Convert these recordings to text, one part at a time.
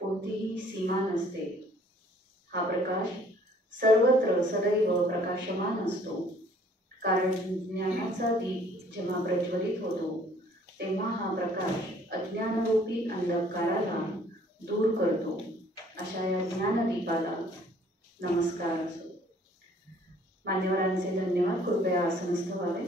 कोणतीही सीमा नसते. हा प्रकाश सर्वत्र सदैव प्रकाशमान असतो. कारण ज्ञानाचा दीप जेव्हा प्रज्वलित होतो तेव्हा हा प्रकाश अज्ञानरूपी अंधकाराला दूर करतो. अशा या ज्ञानदीपाला नमस्कार असो. मान्यवरांचे धन्यवाद. कृपया आसनस्थ व्हावे.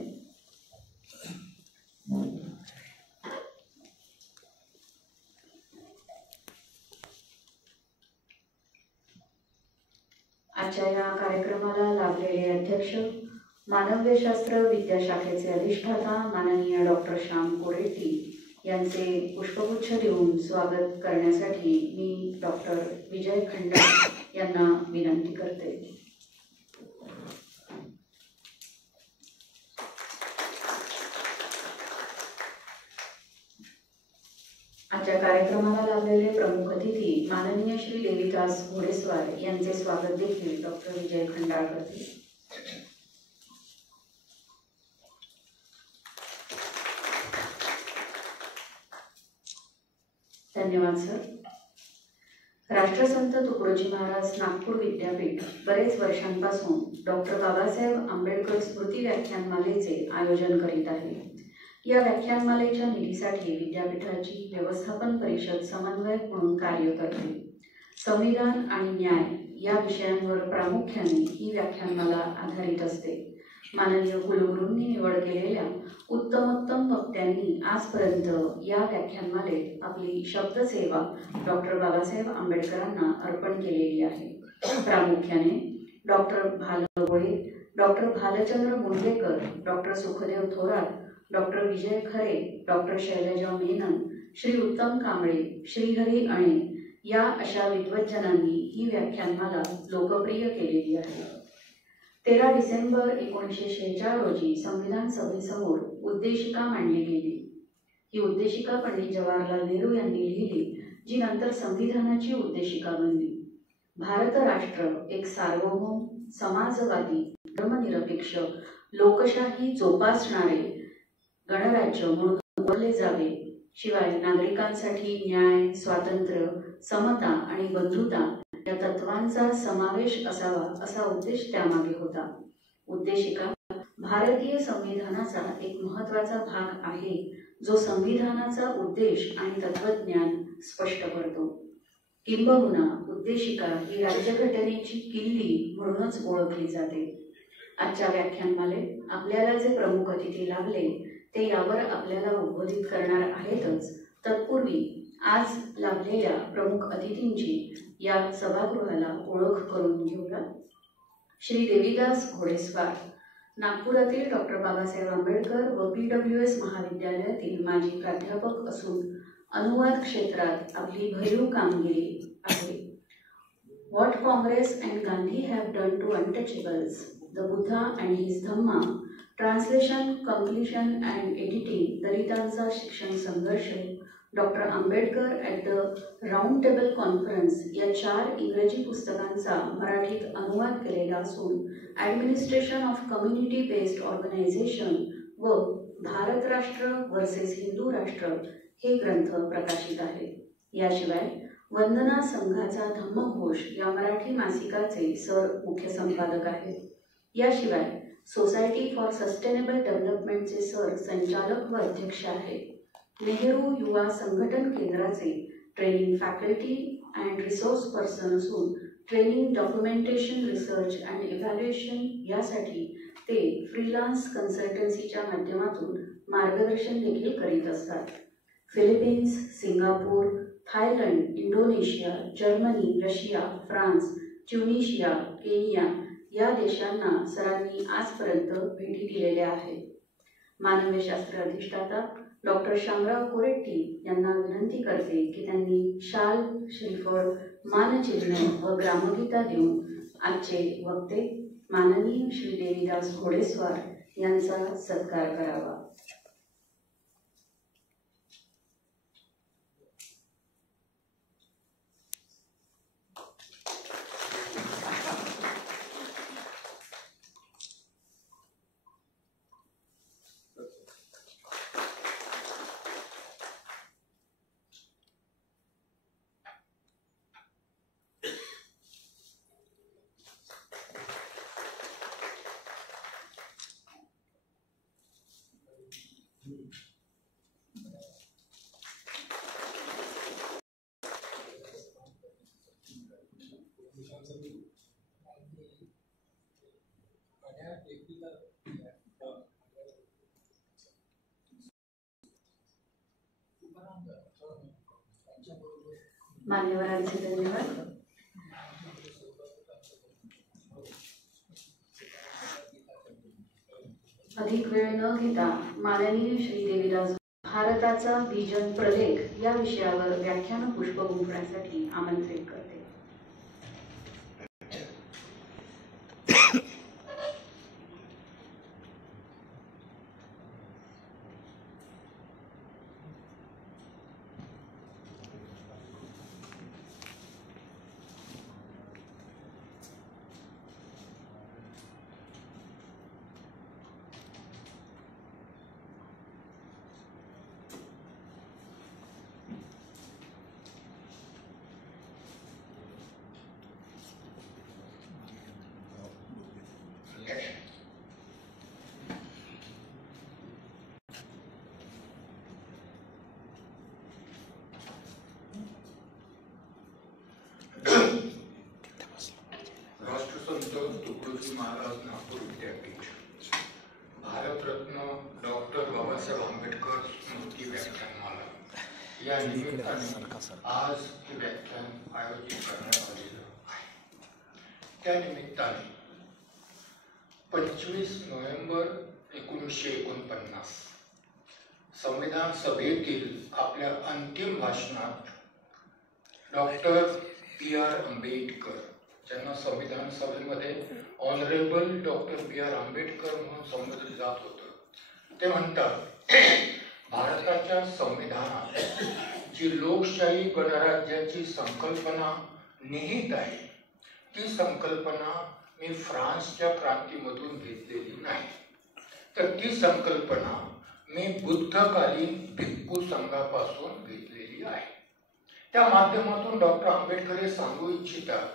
आजच्या या कार्यक्रमाला लाभलेले अध्यक्ष, मानव्यशास्त्र विद्याशाखेचे अधिष्ठाता माननीय डॉक्टर श्याम कोरेट्टी यांचे पुष्पगुच्छ देऊन स्वागत करण्यासाठी मी डॉक्टर विजय खंडाळ यांना विनंती करते. आजच्या कार्यक्रमाला लाभलेले प्रमुख अतिथी माननीय श्री देवीदास घोडेस्वार यांचे स्वागत देखील डॉक्टर विजय खंडाळ करतील. धन्यवाद सर. राष्ट्रसंत तुकडोजी महाराज नागपूर विद्यापीठ बरेच वर्षांपासून डॉक्टर बाबासाहेब आंबेडकर स्मृती व्याख्यानमालेचे आयोजन करीत आहे. या व्याख्यानमालेच्या निधीसाठी विद्यापीठाची व्यवस्थापन परिषद समन्वयक म्हणून कार्य करते. संविधान आणि न्याय या विषयांवर प्रामुख्याने ही व्याख्यानमाला आधारित असते. माननीय कुलगुरूंनी निवड केलेल्या उत्तमोत्तम वक्त्यांनी आजपर्यंत या व्याख्यानमालेत आपली शब्दसेवा डॉक्टर बाबासाहेब आंबेडकरांना अर्पण केलेली आहे. प्रामुख्याने doctor Bhalgole, doctor Bhalchandra Mundlekar, doctor Sukhdev Thorat, doctor Vijay Khare, doctor Shailaja Menon, Shri उत्तम कांबळे, श्रीहरी अणे या अशा विद्वज्जनांनी ही व्याख्यानमाला लोकप्रिय केलेली आहे. 13 डिसेंबर 1946 रोजी संविधान सभेसमोर उद्देशिका मांडली गेली. ही उद्देशिका पंडित जवाहरलाल नेहरू यांनी लिहिली, जी नंतर संविधानाची उद्देशिका बनली. भारत राष्ट्र एक सार्वभौम, समाजवादी, धर्मनिरपेक्ष, लोकशाही जोपासणारे गणराज्य म्हणून ओळखले जावे. शिवाय नागरिकांसाठी न्याय, स्वातंत्र्य, समता आणि बंधुता या तत्वांचा समावेश असावा असा उद्देश त्यामागे होता. उद्देशिका भारतीय संविधानाचा एक महत्त्वाचा भाग आहे, जो संविधानाचा उद्देश आणि तत्वज्ञान स्पष्ट करतो. किंबहुना उद्देशिका ही राज्यघटनेची किल्ली म्हणूनच ओळखली जाते. आजच्या व्याख्यानमालेत आपल्याला जे प्रमुख अतिथी लाभले ते यावर आपल्याला उद्बोधित करणार आहेतच. तत्पूर्वी आज लाभलेल्या प्रमुख अतिथींची या सभागृहाला ओळख करून घेऊया. श्री देवीदास घोडेस्वार नागपुरातील डॉक्टर बाबासाहेब आंबेडकर व PWS महाविद्यालयातील माजी प्राध्यापक असून अनुवाद क्षेत्रात आपली भरीव कामगिरी आहे. What Congress and Gandhi have done to untouchables, the Buddha and his Dhamma, translation, compilation and editing, दलितांचा शिक्षण संघर्ष, doctor Ambedkar at the round table conference या 4 इंग्रजी पुस्तकांचा मराठीत अनुवाद केलेला असून administration of community based organization व भारत राष्ट्र वर्सेस हिंदू राष्ट्र हे ग्रंथ प्रकाशित आहेत. याशिवाय वंदना संघाचा धम्मघोष या मराठी मासिकाचे सर मुख्य संपादक आहेत. याशिवाय सोसायटी फॉर सस्टेनेबल डेव्हलपमेंटचे सर संचालक व अध्यक्ष आहेत. नेहरू युवा संघटन केंद्राचे training faculty and resource person असून training, documentation, research and evaluation यासाठी ते फ्रीलान्स कन्सल्टन्सीच्या माध्यमातून मार्गदर्शन देखील करीत असतात. Philippines, Singapore, Thailand, Indonesia, Germany, Russia, France, Tunisia, Kenya या देशांना सरांनी आजपर्यंत भेटी दिलेल्या आहेत. मानवशास्त्र अधिष्ठाता डॉक्टर श्यामराव कोरेट्टी यांना विनंती करते की त्यांनी शाल, श्रीफळ, मानचिन्ह व ग्रामगीता देऊन आजचे वक्ते माननीय श्री देवीदास घोडेस्वार यांचा सत्कार करावा. मान्यवरांचे धन्यवाद. अधिक वेळ न घेता माननीय श्री देवीदास भारताचा विजन प्रलेख या विषयावर व्याख्यान पुष्प गुंफण्यासाठी आमंत्रित करते. राष्ट्रसंत तुकडोजी महाराज नागपूर विद्यापीठ भारतरत्न डॉक्टर बाबासाहेब आंबेडकर स्मृती व्याख्यानमाला या निमित्ताने आज हे व्याख्यान आयोजित करण्यात आलेलं आहे. त्या निमित्ताने 25 नोव्हेंबर 1949 संविधान सभेतील आपल्या अंतिम भाषणात डॉक्टर B.R. आंबेडकर, ज्यांना संविधान सभेमध्ये ऑनरेबल डॉक्टर B.R. आंबेडकर म्हणून संबोधले जात होतं, ते म्हणतात, भारताच्या संविधानात जी लोकशाही गणराज्याची संकल्पना निहित आहे ती संकल्पना मी फ्रान्सच्या क्रांतीमधून घेतलेली नाही, तर ती संकल्पना मी बुद्धकालीन भिक्खू संघापासून घेतलेली आहे. त्या माध्यमातून डॉक्टर आंबेडकर हे सांगू इच्छितात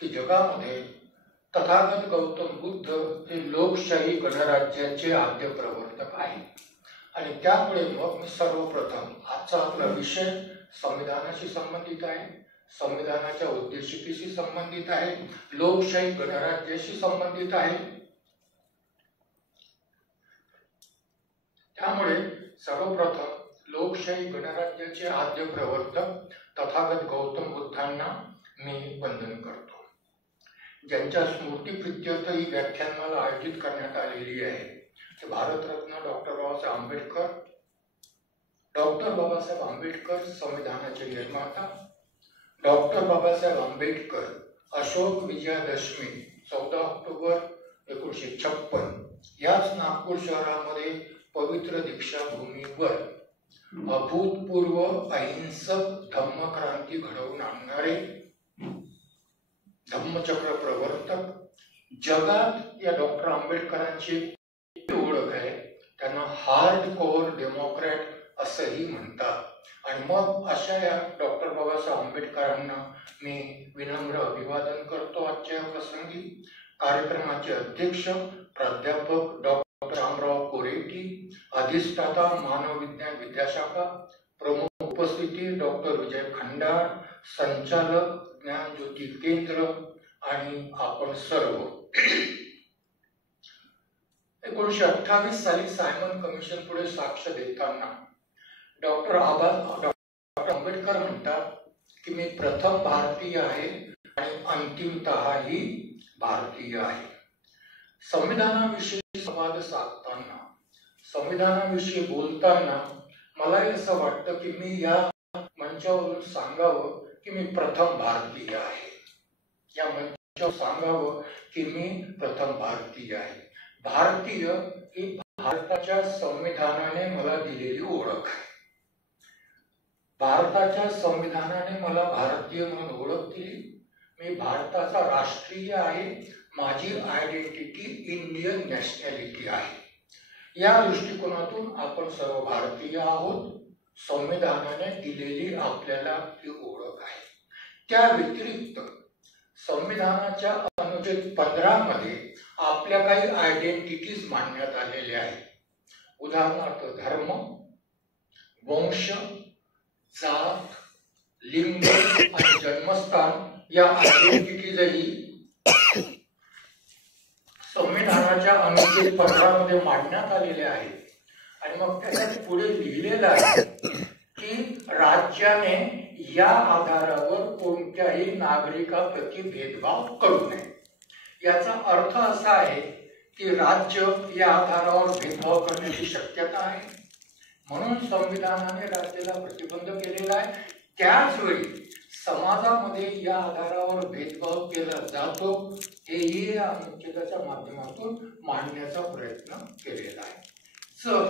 की जगामध्ये तथागत गौतम बुद्ध हे लोकशाही गणराज्याचे आद्य प्रवर्तक आहेत. आणि त्यामुळे मग मी सर्वप्रथम आजचा आपला विषय संविधानाशी संबंधित आहे, संविधानाच्या उद्देशिकेशी संबंधित आहे, लोकशाही गणराज्याशी संबंधित आहे. त्यामुळे सर्वप्रथम लोकशाही गणराज्याचे आद्य प्रवर्तक तथागत गौतम बुद्धांना मी वंदन करतो, ज्यांच्या स्मृतिप्रित्यर्थ ही व्याख्यानमाला आयोजित करण्यात आलेली आहे. ते भारतरत्न डॉक्टर बाबासाहेब आंबेडकर. डॉक्टर बाबासाहेब आंबेडकर संविधानाचे निर्माता. डॉक्टर बाबासाहेब आंबेडकर अशोक विजयादशमी 14 ऑक्टोबर 1956 याच नागपूर शहरामध्ये पवित्र दीक्षाभूमीवर अभूतपूर्व अहिंसक धम्मक्रांती घडवून आणणारे धम्मचक्र प्रवर्तक. जगात या डॉक्टर आंबेडकरांची ओळख आहे, त्यांना हार्ड कोर डेमोक्रॅट असंही म्हणतात. आणि मग अशा या डॉक्टर बाबासाहेब आंबेडकरांना मी विनम्र अभिवादन करतो. आजच्या प्रसंगी कार्यक्रमाचे अध्यक्ष प्राध्यापक डॉक्टर रामराव कोरेटी, अधिष्ठाता मानव विज्ञान विद्याशाखा, प्रमुख उपस्थिती डॉक्टर विजय खंडार, संचालक ज्ञान ज्योती केंद्र आणि आपण सर्व. 1928 साली सायमन कमिशन पुढे साक्ष देताना डॉक्टर आंबेडकर म्हणतात की मी प्रथम भारतीय आहे आणि अंतिमतःही भारतीय आहे. संविधानाविषयी संवाद साधताना, संविधानाविषयी बोलताना मलाही असं वाटतं की मी या मंचावरून सांगावं की मी प्रथम भारतीय आहे. या मंचावर सांगावं की मी प्रथम भारतीय आहे. भारतीय ही भारताच्या संविधानाने मला दिलेली ओळख आहे. भारताच्या संविधानाने मला भारतीय म्हणून ओळख दिली. मी भारताचा राष्ट्रीय आहे. माझी आयडेंटिटी इंडियन नॅशनॅलिटी आहे. या दृष्टिकोनातून आपण सर्व भारतीय आहोत. संविधानाने दिलेली आपल्याला ही ओळख आहे. त्या व्यतिरिक्त संविधानाच्या अनुच्छेद 15 मध्ये आपल्या काही आयडेंटिटीज मांडण्यात आलेल्या आहेत. उदाहरणार्थ धर्म, वंश, जात, लिंग आणि जन्मस्थान या आयडेंटिटीजही संविधानाच्या अनुच्छेद 15 मध्ये मांडण्यात आलेले आहेत. आणि मग त्याच्यात पुढे लिहिलेलं आहे की राज्याने या आधारावर कोणत्याही नागरिकाप्रती भेदभाव करू नये. याचा अर्थ असा आहे की राज्य या आधारावर भेदभाव करण्याची शक्यता आहे, म्हणून संविधानाने राज्याला प्रतिबंध केलेला आहे. त्याच वेळी समाजामध्ये या आधारावर भेदभाव केला जातो हेही या अनुच्छेदाच्या माध्यमातून मांडण्याचा प्रयत्न केलेला आहे. जर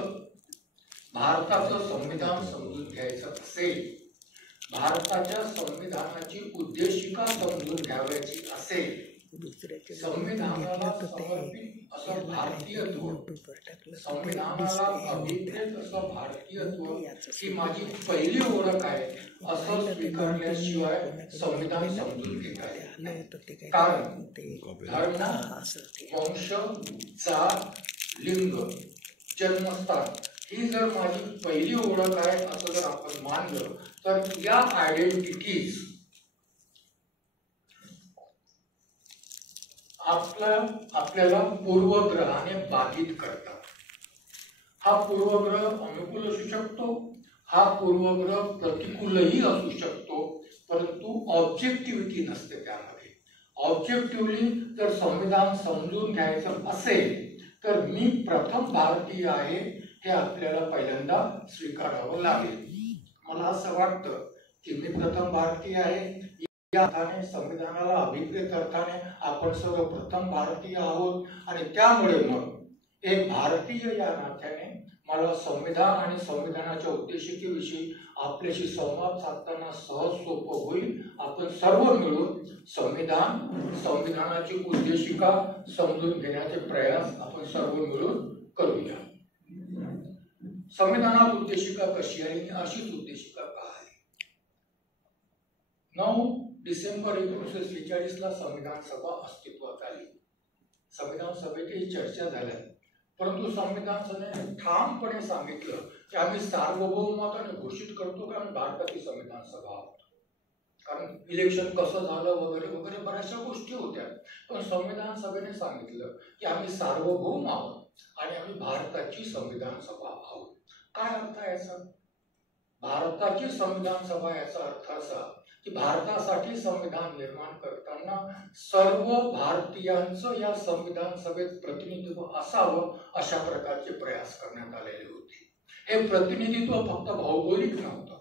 भारताचं संविधान समजून घ्यायचं असेल, भारताच्या संविधानाची उद्देशिका समजून घ्यावयाची असेल, संविधानाला समर्पित असं भारतीयत्व, संविधानाला अभिप्रेत असं भारतीयत्व ही माझी पहिली ओळख आहे असं स्वीकारल्याशिवाय संविधान समजून घेता येत नाही. कारण धर्म, वंश, जात, लिंग, जन्मस्थान ही जर माझी पहिली ओळख आहे असं जर आपण मानलं तर या आयडेंटिटीज आपल्याला पूर्वग्रहाने बाधित करतात. हा पूर्वग्रह अनुकूल असू शकतो, हा पूर्वग्रह प्रतिकूलही असू शकतो, परंतु ऑब्जेक्टिव्हिटी नसते त्यामध्ये. ऑब्जेक्टिव्हली जर संविधान समजून घ्यायचं असेल तर मी प्रथम भारतीय आहे हे आपल्याला पहिल्यांदा स्वीकारावं लागेल. मला असं वाटतं की मी प्रथम भारतीय आहे. या अर्थाने संविधानाला अभिप्रेत अर्थाने आपण सर्वप्रथम भारतीय आहोत आणि त्यामुळे मग एक भारतीय या नात्याने मला संविधान आणि संविधानाच्या उद्देशिकेविषयी आपल्याशी संवाद साधताना सहज सोपं होईल. आपण सर्व मिळून संविधानाची उद्देशिका समजून घेण्याचे प्रयास आपण सर्व मिळून करूया. संविधानात उद्देशिका कशी आहे, अशीच उद्देशिका का आहे. 9 डिसेंबर 1946 ला संविधान सभा अस्तित्वात आली. संविधान सभेतही चर्चा झाल्या, परंतु संविधान सभेने ठामपणे सांगितलं की आम्ही सार्वभौमत्वाने घोषित करतो की आम्ही भारताची संविधान सभा आहोत. कारण इलेक्शन कसं झालं वगैरे वगैरे बऱ्याचशा गोष्टी होत्या, पण संविधान सभेने सांगितलं की आम्ही सार्वभौम आहोत आणि आम्ही भारताची संविधान सभा आहोत. काय अर्थ आहे याचा? भारताची संविधान सभा याचा अर्थ असा की भारतासाठी संविधान निर्माण करताना सर्व भारतीयांचं या संविधान सभेत प्रतिनिधित्व असावं अशा प्रकारचे प्रयास करण्यात आलेले होते. हे प्रतिनिधित्व फक्त भौगोलिक नव्हतं,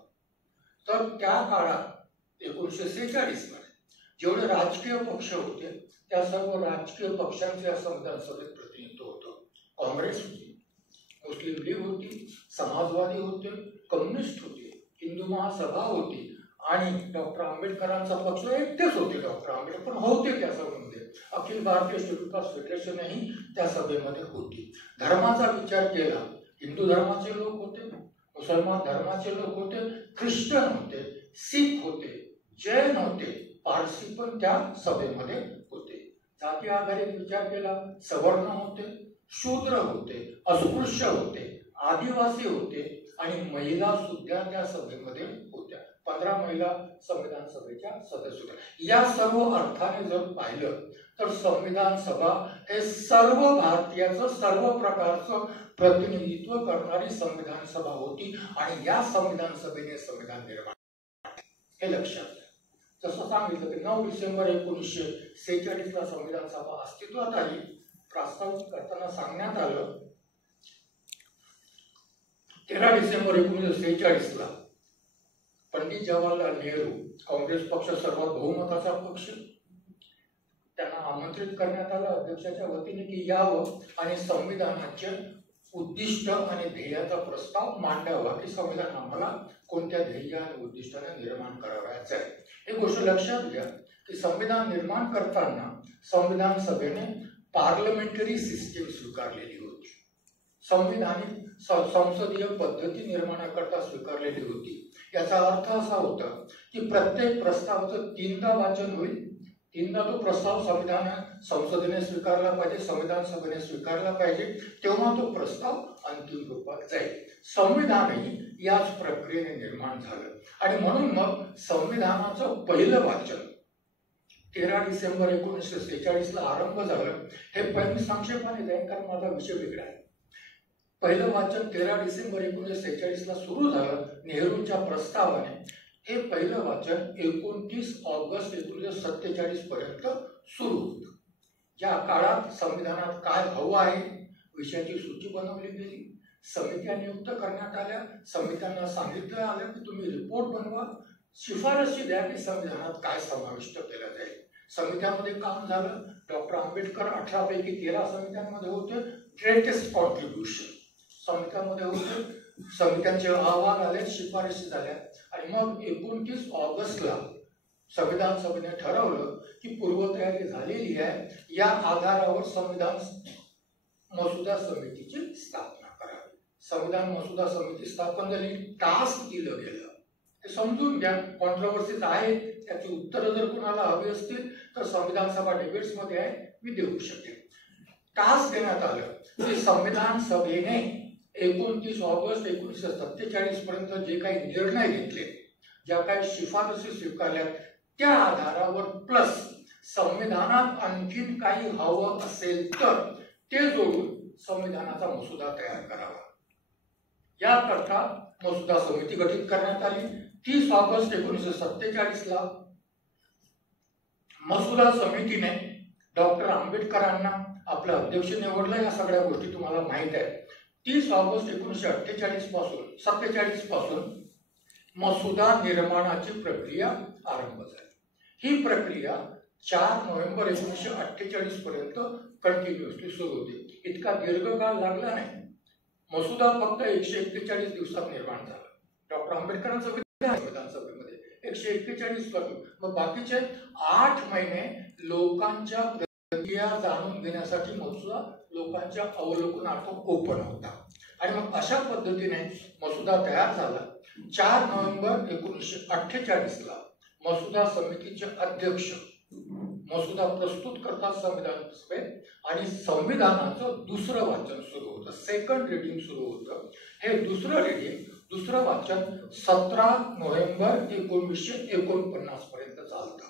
तर त्या काळात 1946 मध्ये जेवढे राजकीय पक्ष होते त्या सर्व राजकीय पक्षांचे या संविधान सभेत प्रतिनिधित्व होतं. काँग्रेस होती, मुस्लिम लीग होती, समाजवादी होते, कम्युनिस्ट होते, हिंदू महासभा होती आणि डॉक्टर आंबेडकरांचा पक्ष एकटेच होते. डॉक्टर आंबेडकर पण होते त्या सभेमध्ये. अखिल भारतीय शेड्यूल कास्ट फेडरेशनही त्या सभेमध्ये होती. धर्माचा विचार केला, हिंदू धर्माचे लोक होते, मुसलमान धर्माचे लोक होते, ख्रिश्चन होते, सिख होते, जैन होते, पारसी पण त्या सभेमध्ये होते. जाती आधारित विचार केला, सवर्ण होते, शूद्र होते, अस्पृश्य होते, आदिवासी होते आणि महिला सुद्धा त्या सभेमध्ये होत्या. 15 महिला संविधान सभेच्या सदस्य होत्या. या सर्व अर्थाने जर पाहिलं तर संविधान सभा हे सर्व भारतीयाचं सर्व प्रकारचं प्रतिनिधित्व करणारी संविधान सभा होती आणि या संविधान सभेने संविधान निर्माण हे लक्षात घ्या. जसं सांगितलं की 9 डिसेंबर 1946 ला संविधान सभा अस्तित्वात आली. प्रस्तावित करताना सांगण्यात आलं 13 डिसेंबर 1946 ला पंडित जवाहरलाल नेहरू, काँग्रेस पक्ष सर्वात बहुमताचा पक्ष, त्यांना आमंत्रित करण्यात आलं अध्यक्षाच्या वतीने की यावं आणि संविधानाचे उद्दिष्ट आणि ध्येयाचा प्रस्ताव मांडावा की संविधान आम्हाला कोणत्या ध्येय आणि उद्दिष्टाने निर्माण करावयाचं आहे. ही गोष्ट लक्षात घ्या की संविधान निर्माण करताना संविधान सभेने पार्लमेंटरी सिस्टीम स्वीकारलेली होती. संविधानिक संसदीय पद्धती निर्माणाकरता स्वीकारलेली होती. याचा अर्थ असा होता की प्रत्येक प्रस्तावाचं 3दा वाचन होईल, तीनदा तो प्रस्ताव संसदेने स्वीकारला पाहिजे, संविधान सभेने स्वीकारला पाहिजे, तेव्हा तो प्रस्ताव अंतिम रूपात जाईल. संविधानही याच प्रक्रियेने निर्माण झालं आणि म्हणून मग संविधानाचं पहिलं वाचन 13 डिसेंबर 1946 ला आरंभ झालं. हे पहिलं संक्षेपाने जाईल कारण माझा विषय वेगळा आहे. पहिलं वाचन 13 डिसेंबर 1946 ला सुरू झालं नेहरूंच्या प्रस्तावाने. हे पहिलं वाचन 29 ऑगस्ट 1947 पर्यंत सुरू होतं. या काळात संविधानात काय हवं आहे विषयाची सूची बनवली गेली, समित्या नियुक्त करण्यात आल्या, समित्यांना सांगितलं आलं की तुम्ही रिपोर्ट बनवा, शिफारशी द्या की संविधानात काय समाविष्ट केलं जाईल. समित्यामध्ये काम झालं. डॉक्टर आंबेडकर 18 पैकी 13 समित्यांमध्ये होते. ग्रेटेस्ट कॉन्ट्रीब्युशन समित्यांमध्ये होते. समित्यांचे अहवाल आले, शिफारशी झाल्या आणि मग 29 ऑगस्टला संविधान सभेने ठरवलं की पूर्वतयारी झालेली आहे, या आधारावर संविधान मसुदा समितीची स्थापना करावी. संविधान मसुदा समिती स्थापन झाली. टास्क दिलं गेलं, ते समजून घ्या. कॉन्ट्रोवर्सीज आहेत, त्याची उत्तरं जर कुणाला हवी असतील तर संविधान सभा डिबेट्स मध्ये आहे, मी देऊ शकेन. टास्क देण्यात आलं की संविधान सभेने 29 ऑगस्ट 1947 पर्यंत जे काही निर्णय घेतले, ज्या काही शिफारसी स्वीकारल्या, त्या आधारावर प्लस संविधानात आणखीन काही हवं असेल तर ते जोडून संविधानाचा मसुदा तयार करावा. याकरता मसुदा समिती गठीत करण्यात आली. 30 ऑगस्ट 1947 ला मसुदा समितीने डॉक्टर आंबेडकरांना आपलं अध्यक्ष निवडलं. या सगळ्या गोष्टी तुम्हाला माहित आहेत. 30 ऑगस्ट 1947 पासून मसुदा निर्माणाची प्रक्रिया आरंभ झाली. ही प्रक्रिया 4 नोव्हेंबर 1948 पर्यंत कंटिन्युअसली सुरू होती. इतका दीर्घकाळ लागला नाही. मसुदा फक्त 141 दिवसात निर्माण झाला. डॉक्टर आंबेडकरांचं संविधान सभेमध्ये 141 पासून मग बाकीचे 8 महिने लोकांच्या प्रतिक्रिया जाणून घेण्यासाठी मसुदा लोकांच्या अवलोकनार्थ ओपन होता आणि मग अशा पद्धतीने मसुदा तयार झाला. 4 नोव्हेंबर 1948 ला मसुदा समितीचे अध्यक्ष मसुदा प्रस्तुत करतात संविधान सभेत आणि संविधानाचं दुसरं वाचन सुरू होतं. सेकंड रीडिंग सुरू होतं. हे दुसरं वाचन 17 नोव्हेंबर 1949 पर्यंत चालतं.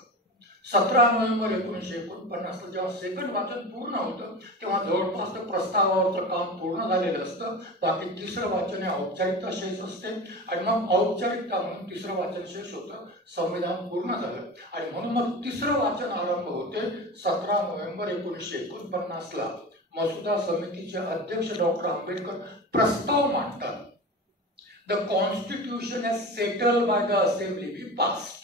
17 नोव्हेंबर 1949 जेव्हा सेकंड वाचन पूर्ण होतं तेव्हा जवळपास प्रस्तावावरचं काम पूर्ण झालेलं असतं. बाकी तिसरं वाचन हे औपचारिकता शेष असते आणि मग औपचारिकता म्हणून तिसरं वाचन शेष होतं. संविधान पूर्ण झालं आणि म्हणून मग तिसरं वाचन आरंभ होते 17 नोव्हेंबर 1949 ला. मसुदा समितीचे अध्यक्ष डॉक्टर आंबेडकर प्रस्ताव मांडतात. The constitution as settled by the assembly be passed.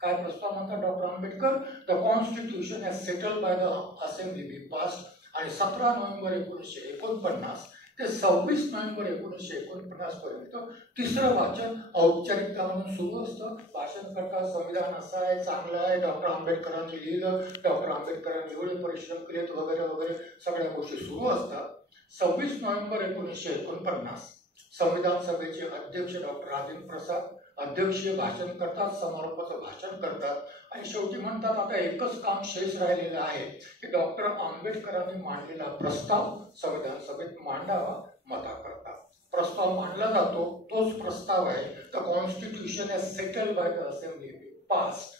काय प्रस्ताव म्हणतात doctor Ambedkar? The constitution as settled by the assembly be passed. आणि 17 नोव्हेंबर 1949 ते 26 नोव्हेंबर 1949 पर्यंत तिसरं वाचन औपचारिकता म्हणून सुरू असतं. भाषण करतात, संविधान असं आहे, चांगलं आहे, डॉक्टर आंबेडकरांनी लिहिलं, डॉक्टर आंबेडकरांनी एवढे परिश्रम केलेत वगैरे वगैरे सगळ्या गोष्टी सुरू असतात. 26 नोव्हेंबर 1949 संविधान सभेचे अध्यक्ष डॉक्टर राजेंद्र प्रसाद अध्यक्षीय भाषण करतात, समारोपाचं भाषण करतात आणि शेवटी म्हणतात आता एकच काम शेष राहिलेलं आहे की डॉक्टर आंबेडकरांनी मांडलेला प्रस्ताव संविधान सभेत मांडावा मताकरता. प्रस्ताव मांडला जातो, तोच प्रस्ताव आहे the constitution as settled by the assembly passed.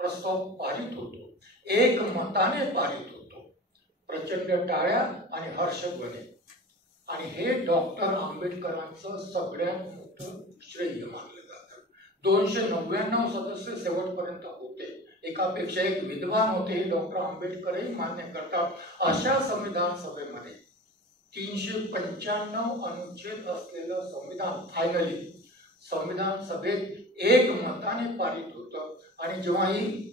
प्रस्ताव पारित होतो, एक मताने पारित होतो, प्रचंड टाळ्या आणि हर्षध्वनी. आणि हे डॉक्टर आंबेडकरांचं सगळ्यात मोठं श्रेय मानलं जातं. 299 सदस्य शेवटपर्यंत होते, एकापेक्षा एक विद्वान होते, हे डॉक्टर आंबेडकरही मान्य करतात. अशा संविधान सभेमध्ये 395 अनुच्छेद असलेलं संविधान फायनली संविधान सभेत एक मताने पारित होतं. आणि जेव्हा ही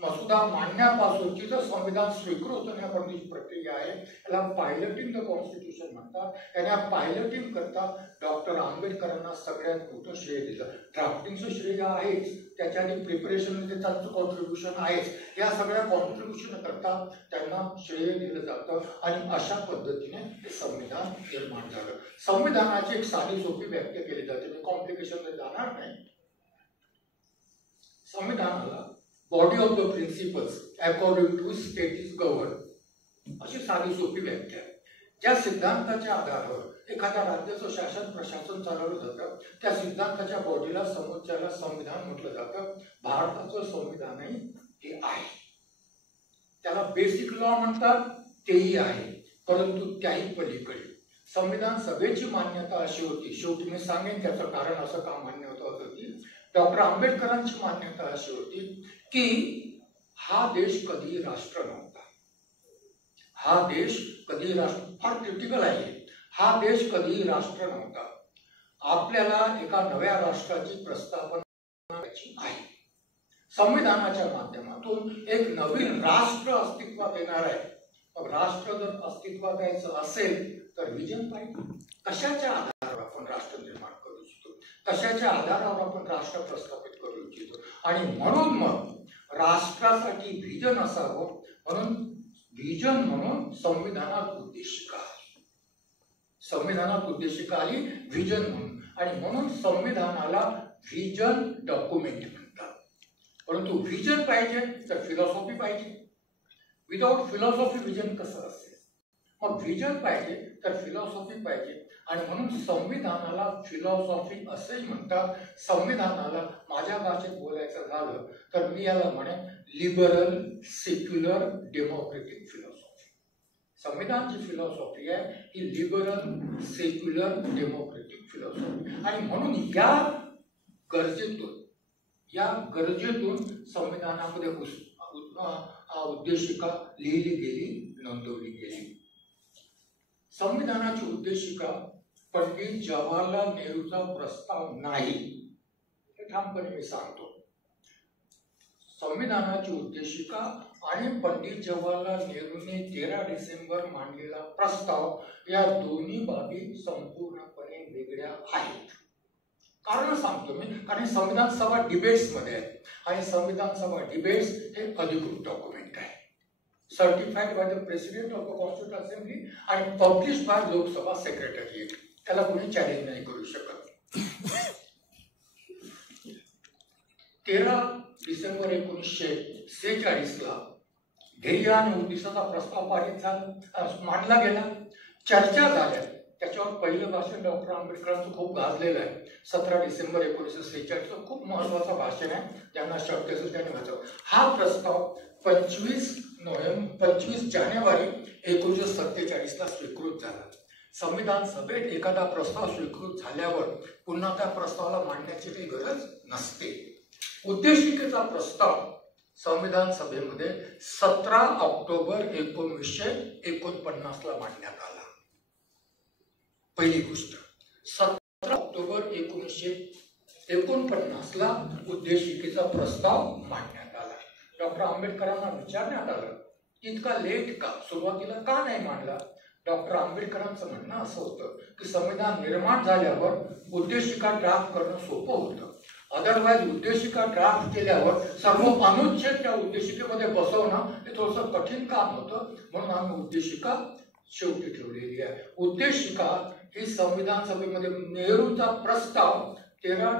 मसुदा मांडण्यापासूनची तर संविधान स्वीकृत होण्यापर्यंतची प्रक्रिया आहे, याला पायलटिंग द कॉन्स्टिट्यूशन म्हणतात. यांना पायलटिंग करता डॉक्टर आंबेडकरांना सगळ्यात मोठं श्रेय दिलं. ड्राफ्टिंगचं श्रेय आहेच, त्याच्या आधी प्रिपरेशनमध्ये त्यांचं कॉन्ट्रीब्युशन आहेच. या सगळ्या कॉन्ट्रीब्युशन करता त्यांना श्रेय दिलं जातं आणि अशा पद्धतीने हे संविधान निर्माण झालं. संविधानाची एक साधी सोपी व्याख्या केली जाते, मी कॉम्प्लिकेशनमध्ये जाणार नाही. संविधानाला body body of the principles according to state is govern, अशी साधी सोपी व्याख्या आहे. ज्या सिद्धांताच्या आधारावर एखाद्या राज्याचं शासन प्रशासन चालवलं जातं त्या सिद्धांताच्या बॉडीला समोरच्याला संविधान म्हटलं जातं. भारताचं संविधानही हे आहे. त्याला बेसिक लॉ म्हणतात, तेही आहे. परंतु त्याही पलीकडे संविधान सभेची मान्यता अशी होती. शेवटी मी सांगेन त्याचं कारण असं का मान्य होतं की डॉक्टर आंबेडकरांची मान्यता अशी होती की हा देश कधी राष्ट्र नव्हता. हा देश कधी राष्ट्र, फार क्रिटिकल आहे, हा देश कधी राष्ट्र नव्हता. आपल्याला एका नव्या राष्ट्राची प्रस्थापना करायची आहे. संविधानाच्या माध्यमातून एक नवीन राष्ट्र अस्तित्वात येणार आहे. मग राष्ट्र जर अस्तित्वात यायचं असेल तर विजन पाहिजे. कशाच्या आधारावर आपण राष्ट्र निर्माण करू इच्छितो, कशाच्या आधारावर आपण राष्ट्र प्रस्थापित करू इच्छितो. आणि म्हणून मग राष्ट्रासाठी विजन असावं. म्हणून विजन म्हणून संविधानात उद्देशिका आली. संविधानात उद्देशिका आली विजन म्हणून. आणि म्हणून संविधानाला विजन डॉक्युमेंट म्हणतात. परंतु विजन पाहिजे तर फिलॉसॉफी पाहिजे. विदाउट फिलॉसॉफी विजन कसं असेल? मग विजन पाहिजे तर फिलॉसॉफी पाहिजे. आणि म्हणून संविधानाला फिलॉसॉफी असेही म्हणतात. संविधानाला माझ्या भाषेत बोलायचं झालं तर मी याला म्हणेन लिबरल सेक्युलर डेमोक्रेटिक फिलॉसॉफी. संविधानची फिलॉसॉफी आहे ही लिबरल सेक्युलर डेमोक्रेटिक फिलॉसॉफी. आणि म्हणून या गरजेतून संविधानामध्ये उद्देशिका लिहिली गेली, नोंदवली गेली. संविधानाची उद्देशिका पंडित जवाहरलाल नेहरूचा प्रस्ताव नाही, हे ठामपणे मी सांगतो. संविधानाची उद्देशिका आणि पंडित जवाहरलाल नेहरूंनी 13 डिसेंबर मांडलेला प्रस्ताव या दोन्ही बाबी संपूर्णपणे वेगळ्या आहेत. कारण सांगतो मी, कारण संविधान सभा डिबेट्स मध्ये आहे आणि संविधान सभा डिबेट्स हे अधिकृत डॉक्युमेंट आहे, certified by the president of the constitute assembly आणि पब्लिश बाय लोकसभा सेक्रेटरीएट. त्याला कोणी चॅलेंज नाही करू शकत. 13 डिसेंबर 1946 ला ध्येय आणि उद्दिष्टाचा प्रस्ताव पारित झाला, मांडला गेला, चर्चा झाल्या. त्याच्यावर पहिलं भाषण डॉक्टर आंबेडकरांचं खूप गाजलेलं आहे. 17 डिसेंबर 1946 खूप महत्वाचं भाषण आहे. ज्यांना शक्य असेल त्याने वाचावं. हा प्रस्ताव 25 जानेवारी 1947 ला स्वीकृत झाला. संविधान सभेत एखादा प्रस्ताव स्वीकृत झाल्यावर पुन्हा त्या प्रस्तावाला मांडण्याची काही गरज नसते. उद्देशिकेचा प्रस्ताव संविधान सभेमध्ये 17 ऑक्टोबर 1949 ला मांडण्यात आला. पहिली गोष्ट, 17 ऑक्टोबर 1949 ला उद्देशिकेचा प्रस्ताव मांडण्यात आला. डॉक्टर आंबेडकरांना विचारण्यात आलं इतका लेट का, सुरुवातीला का नाही मांडला? डॉक्टर आंबेडकरांचं म्हणणं असं होतं की संविधान निर्माण झाल्यावर उद्देशिका ड्राफ्ट करणं सोपं होतं. अदरवाईज उद्देशिका ड्राफ्ट केल्यावर सर्व अनुच्छेद त्या उद्देशिकेमध्ये बसवणं हे थोडंसं कठीण काम होतं. म्हणून आम्ही उद्देशिका शेवटी ठेवलेली आहे. उद्देशिका ही संविधान सभेमध्ये नेहरूचा प्रस्ताव 13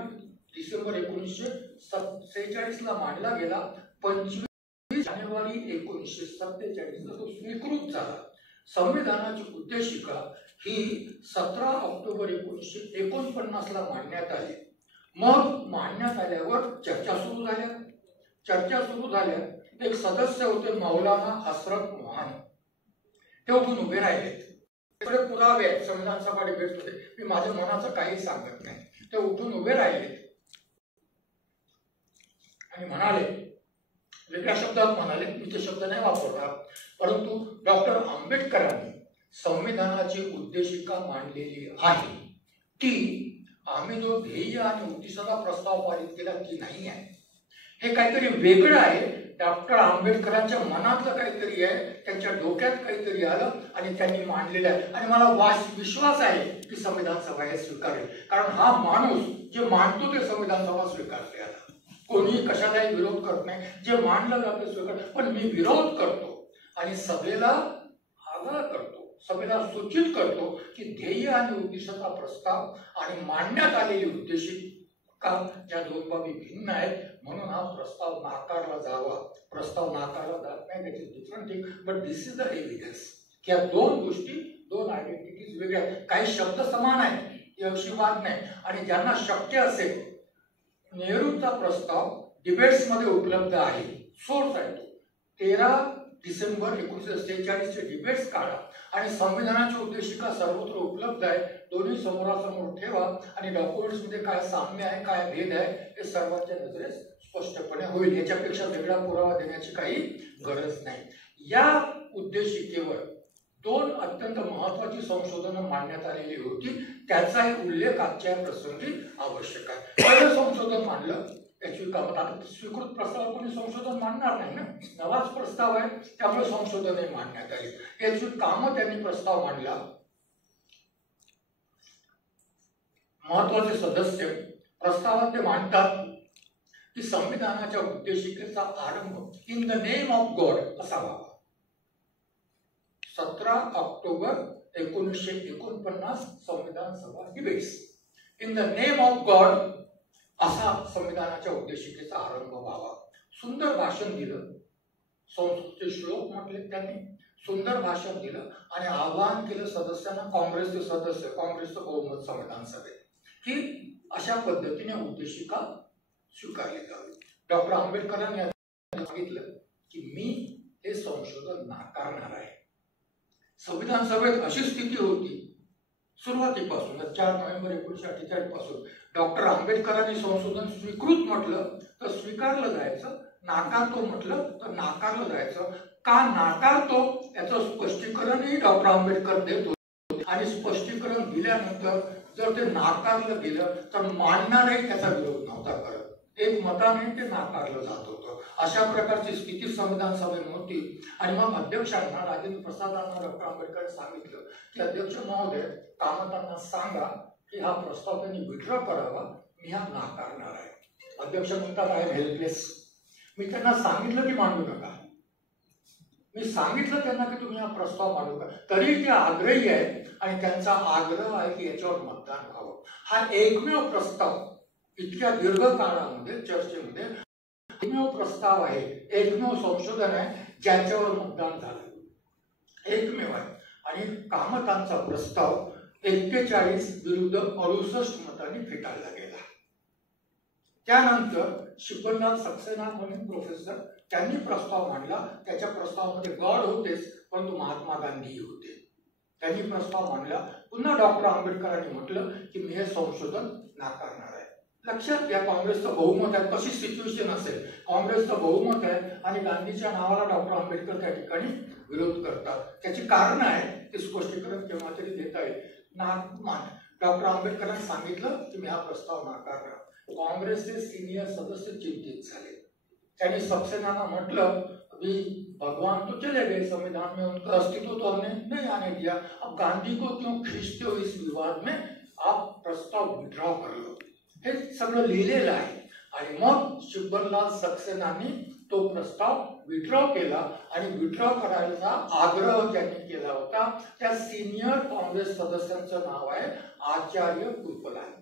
डिसेंबर 1946 ला मांडला गेला. 25 जानेवारी 1947 ला तो स्वीकृत झाला. संविधानाची उद्देशिका ही 17 ऑक्टोबर 1949 ला मांडण्यात आली. मग मांडण्यात आल्यावर चर्चा सुरू झाल्या. एक सदस्य होते मौलाना हसरत मोहान, ते उठून उभे राहिले. तिकडे पुरावे आहेत संविधान सभा डिबेटमध्ये, मी माझ्या मनाचं काही सांगत नाही. ते उठून उभे राहिले आणि म्हणाले, वेगळ्या शब्दात म्हणाले, मी ते शब्द नाही वापरणार, परंतु डॉक्टर आंबेडकरांनी संविधानाची उद्देशिका मांडलेली आहे ती आम्ही जो ध्येय आणि उद्दिष्टाचा प्रस्ताव पारित केला ती नाही आहे. हे काहीतरी वेगळं आहे. डॉक्टर आंबेडकरांच्या मनातलं काहीतरी आहे, त्यांच्या डोक्यात काहीतरी आलं आणि त्यांनी मांडलेलं आहे. आणि मला विश्वास आहे की संविधान सभा हे स्वीकारेल, कारण हा माणूस जे मांडतो ते संविधान सभा स्वीकारते. आता कोणी कशालाही विरोध करत नाही, जे मांडलं जातं स्वीकार. पण मी विरोध करतो आणि सभेला आग्रह करतो, सभेला सूचित करतो की ध्येय आणि उद्दिष्टाचा प्रस्ताव आणि मांडण्यात आलेली उद्देशिका या दोन बाबी भिन्न आहेत. म्हणून हा प्रस्ताव नाकारला जावा. प्रस्ताव नाकारला जात नाही, त्याची different thing, but this is the evidence की या दोन गोष्टी, दोन आयडेंटिटीज वेगळ्या आहेत. काही शब्द समान आहेत याविषयी वाद नाही, आणि ज्यांना शक्य असेल नेहरूचा प्रस्ताव डिबेट्समध्ये उपलब्ध आहे, सोर्स आहे तो 13 डिसेंबर 1946 चे डिबेट्स काढा आणि संविधानाची उद्देशिका सर्वत्र उपलब्ध आहे, दोन्ही समोरासमोर ठेवा आणि डॉक्युमेंट्स मध्ये काय साम्य आहे काय भेद आहे हे सर्वांच्या नजरेस स्पष्टपणे होईल. याच्यापेक्षा वेगळा पुरावा देण्याची काही गरज नाही. या उद्देशिकेवर 2 अत्यंत महत्वाची संशोधनं मांडण्यात आलेली होती, त्याचा एक उल्लेख आजच्या प्रसंगी आवश्यक आहे. पहिलं संशोधन मांडलं याची आता स्वीकृत प्रस्ताव कोणी संशोधन मांडणार नाही ना, नवाच प्रस्ताव आहे त्यामुळे संशोधनही मांडण्यात आली. याची कामं त्यांनी प्रस्ताव मांडला. महत्वाचे सदस्य प्रस्तावात ते मांडतात की संविधानाच्या उद्देशिकेचा आरंभ in the name of God असावा. 17 ऑक्टोबर 1949 संविधान सभा debates, in the name of God असा संविधानाच्या उद्देशिकेचा आरंभ व्हावा. सुंदर भाषण दिलं, संस्कृतचे श्लोक म्हटले त्यांनी, सुंदर भाषण दिलं आणि आवाहन केलं सदस्यांना, काँग्रेसचे सदस्य, काँग्रेसचं बहुमत संविधान सभेत, की अशा पद्धतीने उद्देशिका स्वीकारली जावी. डॉक्टर आंबेडकरांनी सांगितलं की मी हे संशोधन नाकारणार आहे. संविधान सभेत अशी स्थिती होती सुरुवातीपासून, 4 नोव्हेंबर 1948 पासून डॉक्टर आंबेडकरांनी संशोधन स्वीकृत म्हटलं तर स्वीकारलं जायचं, नाकारतो म्हटलं तर नाकारलं जायचं. का नाकारतो याचं स्पष्टीकरणही डॉक्टर आंबेडकर देत होते, आणि स्पष्टीकरण दिल्यानंतर जर ते नाकारलं गेलं तर मांडणारही त्याचा विरोध नव्हता करत, एक मताने ते नाकारलं जात होतं. अशा प्रकारची स्थिती संविधान सभेत होती. आणि मग अध्यक्षांना, राजेंद्र प्रसादांना डॉक्टर आंबेडकर सांगितलं की अध्यक्ष महोदय, कामतांना सांगा की हा प्रस्ताव त्यांनी विड्रॉ करावा, मी हा नाकारणार आहे. अध्यक्ष म्हणतात आय एम हेल्पलेस. मी त्यांना सांगितलं की मांडू नका, मी सांगितलं त्यांना की तुम्ही हा प्रस्ताव मांडू नका, तरी ते आग्रही आहेत आणि त्यांचा आग्रह आहे की याच्यावर मतदान व्हावं. हा एकमेव प्रस्ताव इतक्या दीर्घ काळामध्ये चर्चेमध्ये एकमेव प्रस्ताव आहे, एकमेव संशोधन आहे ज्याच्यावर मतदान झालं, एकमेव आहे. आणि कामतांचा प्रस्ताव 41 विरुद्ध 68 मतांनी फेटाळला गेला. त्यानंतर शिपनलाल सक्सेना म्हणून प्रोफेसर, त्यांनी प्रस्ताव मांडला. त्याच्या प्रस्तावामध्ये गॉड होतेच, परंतु महात्मा गांधी होते. त्यांनी प्रस्ताव मांडला. पुन्हा डॉक्टर आंबेडकरांनी म्हटलं की मी हे संशोधन नाकारणार आहे. लक्षात घ्या, काँग्रेसचं बहुमत आहे, कशी सिच्युएशन असेल, काँग्रेसचं बहुमत आहे आणि गांधीच्या नावाला डॉक्टर आंबेडकर त्या ठिकाणी विरोध करतात. त्याची कारण आहे, ते स्पष्टीकरण केव्हा तरी देता येईल. डॉक्टर आंबेडकरांनी सांगितलं की मी हा प्रस्ताव नाकारणार. काँग्रेसचे सिनियर सदस्य चिंतित झाले. त्यांनी सक्सेनाला म्हटलं अभी भगवान तो चले गए, संविधान में उनका अस्तित्व तो हमने नहीं आने दिया, अब गांधी को क्यों खींचते हो इस विवाद में, आप प्रस्ताव विड्रॉ कर लो. हे सगळं लिहिलेलं आहे. आणि मग शिवबनलाल सक्सेनांनी तो प्रस्ताव विड्रॉ केला आणि विड्रॉ करायचा आग्रह ज्यांनी केला होता त्या सिनियर काँग्रेस सदस्यांचं नाव आहे आचार्य कृपलानी.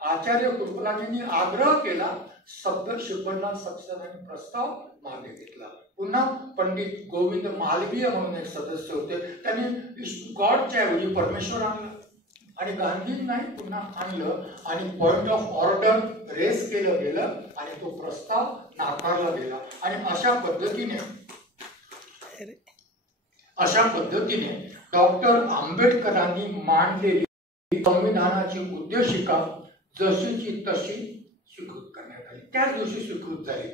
आचार्य कृपलानींनी आग्रह केला, सध्या शिवबनलाल सक्सेनांनी प्रस्ताव मागे घेतला. पुन्हा पंडित गोविंद मालवीय म्हणून एक सदस्य होते, त्यांनी गॉडच्या ऐवजी परमेश्वर आणलं आणि गांधींनाही पुन्हा आणलं आणि पॉइंट ऑफ ऑर्डर रेस केलं गेलं आणि तो प्रस्ताव नाकारला गेला. आणि अशा पद्धतीने डॉक्टर आंबेडकरांनी मांडलेली संविधानाची उद्देशिका जशीची तशी स्वीकृत करण्यात आली. त्याच दिवशी स्वीकृत झाली.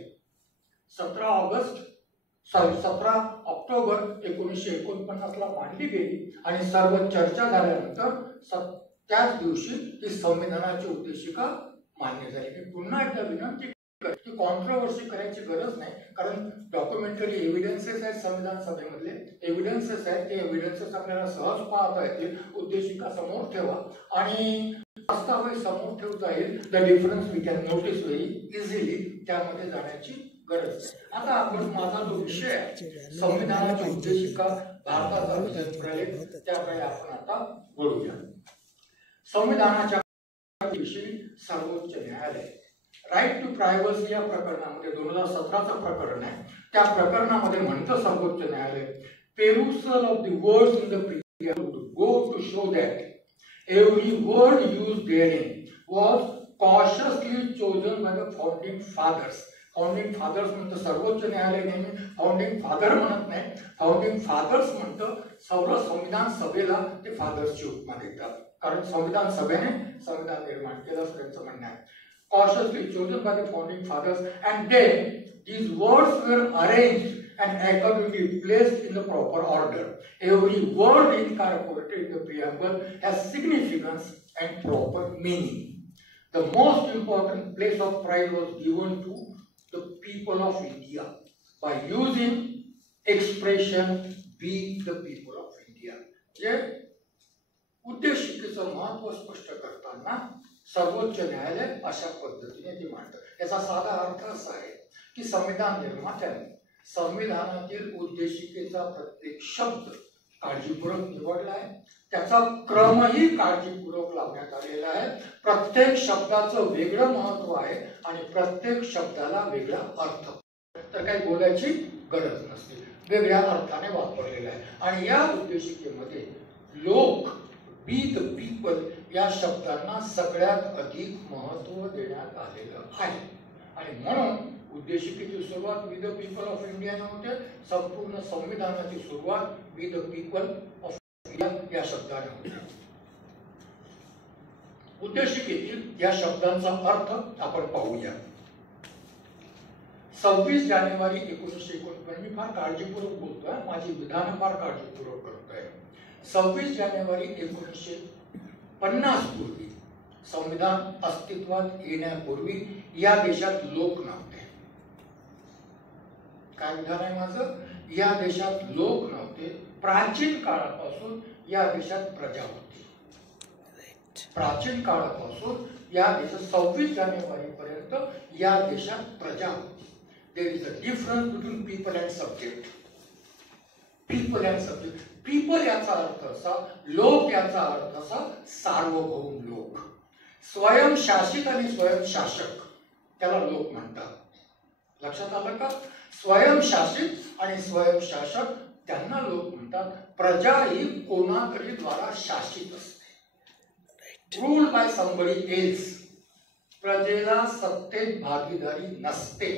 17 ऑक्टोबर 1949 ला मांडली गेली आणि सर्व चर्चा झाल्यानंतर त्याच दिवशी ही संविधानाची उद्देशिका मान्य झाली. मी पुन्हा एकदा विनंती करतो की कॉन्ट्रोवर्सी करायची गरज नाही, कारण डॉक्युमेंटरी एव्हिडन्सेस आहेत संविधान सभेमधले, एव्हिडन्सेस आहेत, ते एव्हिडन्सेस आपल्याला सहज पाहता येतील. उद्देशिका समोर ठेवा आणि प्रस्तावही समोर ठेवता येईल. The difference we can notice very easily, त्यामध्ये जाण्याची गरज नाही. आता आपण माझा जो विषय आहे संविधानाची उद्देशिका भारताचा अभिप्राय, त्याकडे आपण आता वळूया. संविधानाच्या विषयी सर्वोच्च न्यायालय राईट टू प्रायव्हसी या प्रकरणामध्ये 2017चं प्रकरण आहे, त्या प्रकरणामध्ये म्हणतं सर्वोच्च न्यायालय, perusal of the words in the preamble would go to show that every word used therein was cautiously chosen by the founding fathers. Founding fathers म्हणतं सर्वोच्च न्यायालय नेहमी फाउंडिंग फादर म्हणत नाही, फाउंडिंग फादर्स म्हणतं सर्व संविधान सभेला ते फादर्सची उपमा देतात, कारण संविधान सभेने संविधान निर्माण केलं असं त्यांचं म्हणणं आहे. Cautiously chosen by the founding fathers, and then these words were arranged and accordingly placed in the proper order. Every word incorporated in the preamble has significance and proper meaning. The most important place of pride was given to the people of India by using expression "we the people of India." जे उद्देशिकेचं महत्व स्पष्ट करताना सर्वोच्च न्यायालय अशा पद्धतीने ते मांडतं. याचा साधा अर्थ असा आहे की संविधान निर्मात्याने संविधानातील उद्देशिकेचा प्रत्येक शब्द काळजीपूर्वक निवडला आहे, त्याचा क्रमही काळजीपूर्वक लावण्यात आलेला आहे. प्रत्येक शब्दाचं वेगळं महत्व आहे आणि प्रत्येक शब्दाला वेगळा अर्थ, तर काही बोलायची गरज नसते, वेगळ्या अर्थाने वापरलेला आहे. आणि या उद्देशिकेमध्ये लोक, बी द पीपल या शब्दांना सगळ्यात अधिक महत्व देण्यात आलेलं आहे. आणि म्हणून उद्देशिकेची सुरुवात "we the people of India" होते, संपूर्ण संविधानाची सुरुवात "we the people of India" या शब्दाने होते. उद्देशिकेतील या शब्दांचा अर्थ आपण पाहूया. 26 जानेवारी 1949, मी फार काळजीपूर्वक बोलतोय, माझी विधानं फार काळजीपूर्वक करतोय. 26 जानेवारी 1950 पूर्वी, संविधान अस्तित्वात येण्यापूर्वी या देशात लोक नव्हते. काय विधान आहे माझं? या देशात लोक नव्हते. प्राचीन काळापासून या देशात प्रजा होती. प्राचीन काळापासून या देशात 26 जानेवारी पर्यंत या देशात प्रजा होती. There is a difference between people and subject. People and subject. People याचा अर्थ असा, लोक याचा अर्थ असा सार्वभौम लोक. स्वयंशासित आणि स्वयंशासक त्याला लोक म्हणतात. लक्षात आलं का? स्वयंशासित आणि स्वयंशासक त्यांना लोक म्हणतात. प्रजा ही कोणातरी द्वारा शासित असते, रूल्ड बाय समबडी एल्स. प्रजेला सत्तेत भागीदारी नसते.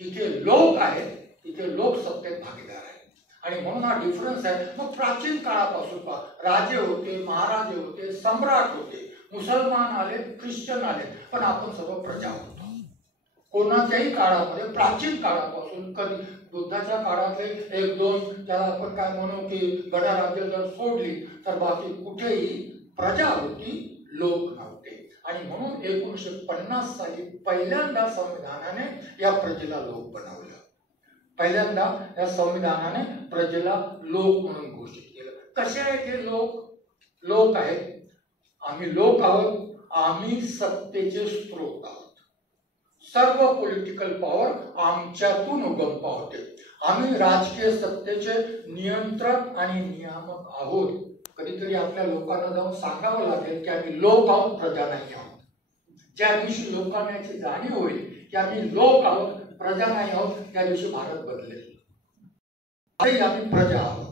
जिथे लोक आहेत तिथे लोक सत्तेत भागीदार आहेत. आणि म्हणून हा डिफरन्स आहे. मग प्राचीन काळापासून पहा, राजे होते, महाराजे होते, सम्राट होते, मुसलमान आले, ख्रिश्चन आले, पण आपण सर्व प्रजा होतो. कोणाच्याही काळामध्ये, प्राचीन काळापासून, कधी बुद्धाच्या काळातले 1-2 त्याला आपण काय म्हणू की गणराज्य जर सोडली तर बाकी कुठेही प्रजा होती, लोक नव्हते. आणि म्हणून 1950 साली पहिल्यांदा संविधानाने या प्रजेला लोक बनवलं. पहिल्यांदा या संविधानाने प्रजेला लोक म्हणून घोषित केलं. कसे आहेत हे लोक? लोक आहेत, आम्ही लोक आहोत, आम्ही सत्तेचे स्रोत आहोत. सर्व पॉलिटिकल पॉवर आमच्यातून उगम पावते. आम्ही राजकीय सत्तेचे नियंत्रक आणि नियामक आहोत. कधीतरी आपल्या लोकांना जाऊन सांगावं लागेल की आम्ही लोक आहोत, प्रजा नाही आहोत. ज्या दिवशी लोकांना याची जाणीव होईल की आम्ही लोक आहोत, प्रजा नाही आहोत, त्या दिवशी भारत बदलेल. आम्ही प्रजा आहोत,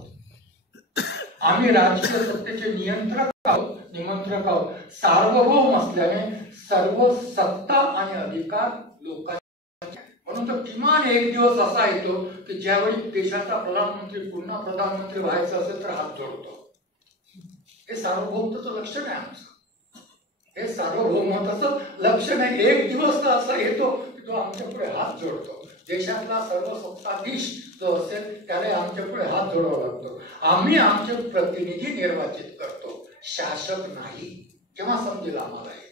आम्ही राजकीय सत्तेचे नियंत्रक आहोत, निमंत्रक आहोत. सार्वभौम असल्याने सर्व सत्ता आणि अधिकार लोकांचे. म्हणून तर किमान एक दिवस असा येतो की ज्यावेळी देशाचा प्रधानमंत्री पुन्हा प्रधानमंत्री व्हायचं असेल तर हात जोडतो. हे सार्वभौमत्वाचं लक्षण आहे आमचं. हे सार्वभौमत्वाचं लक्षण आहे. एक दिवस तर असा येतो की तो आमच्या पुढे हात जोडतो. देशातला सर्व सत्ताधीश जो असेल त्याला आमच्या पुढे हात जोडावा लागतो. आम्ही आमचे प्रतिनिधी निर्वाचित करतो, शासक नाही. केव्हा समजेल आम्हाला हे?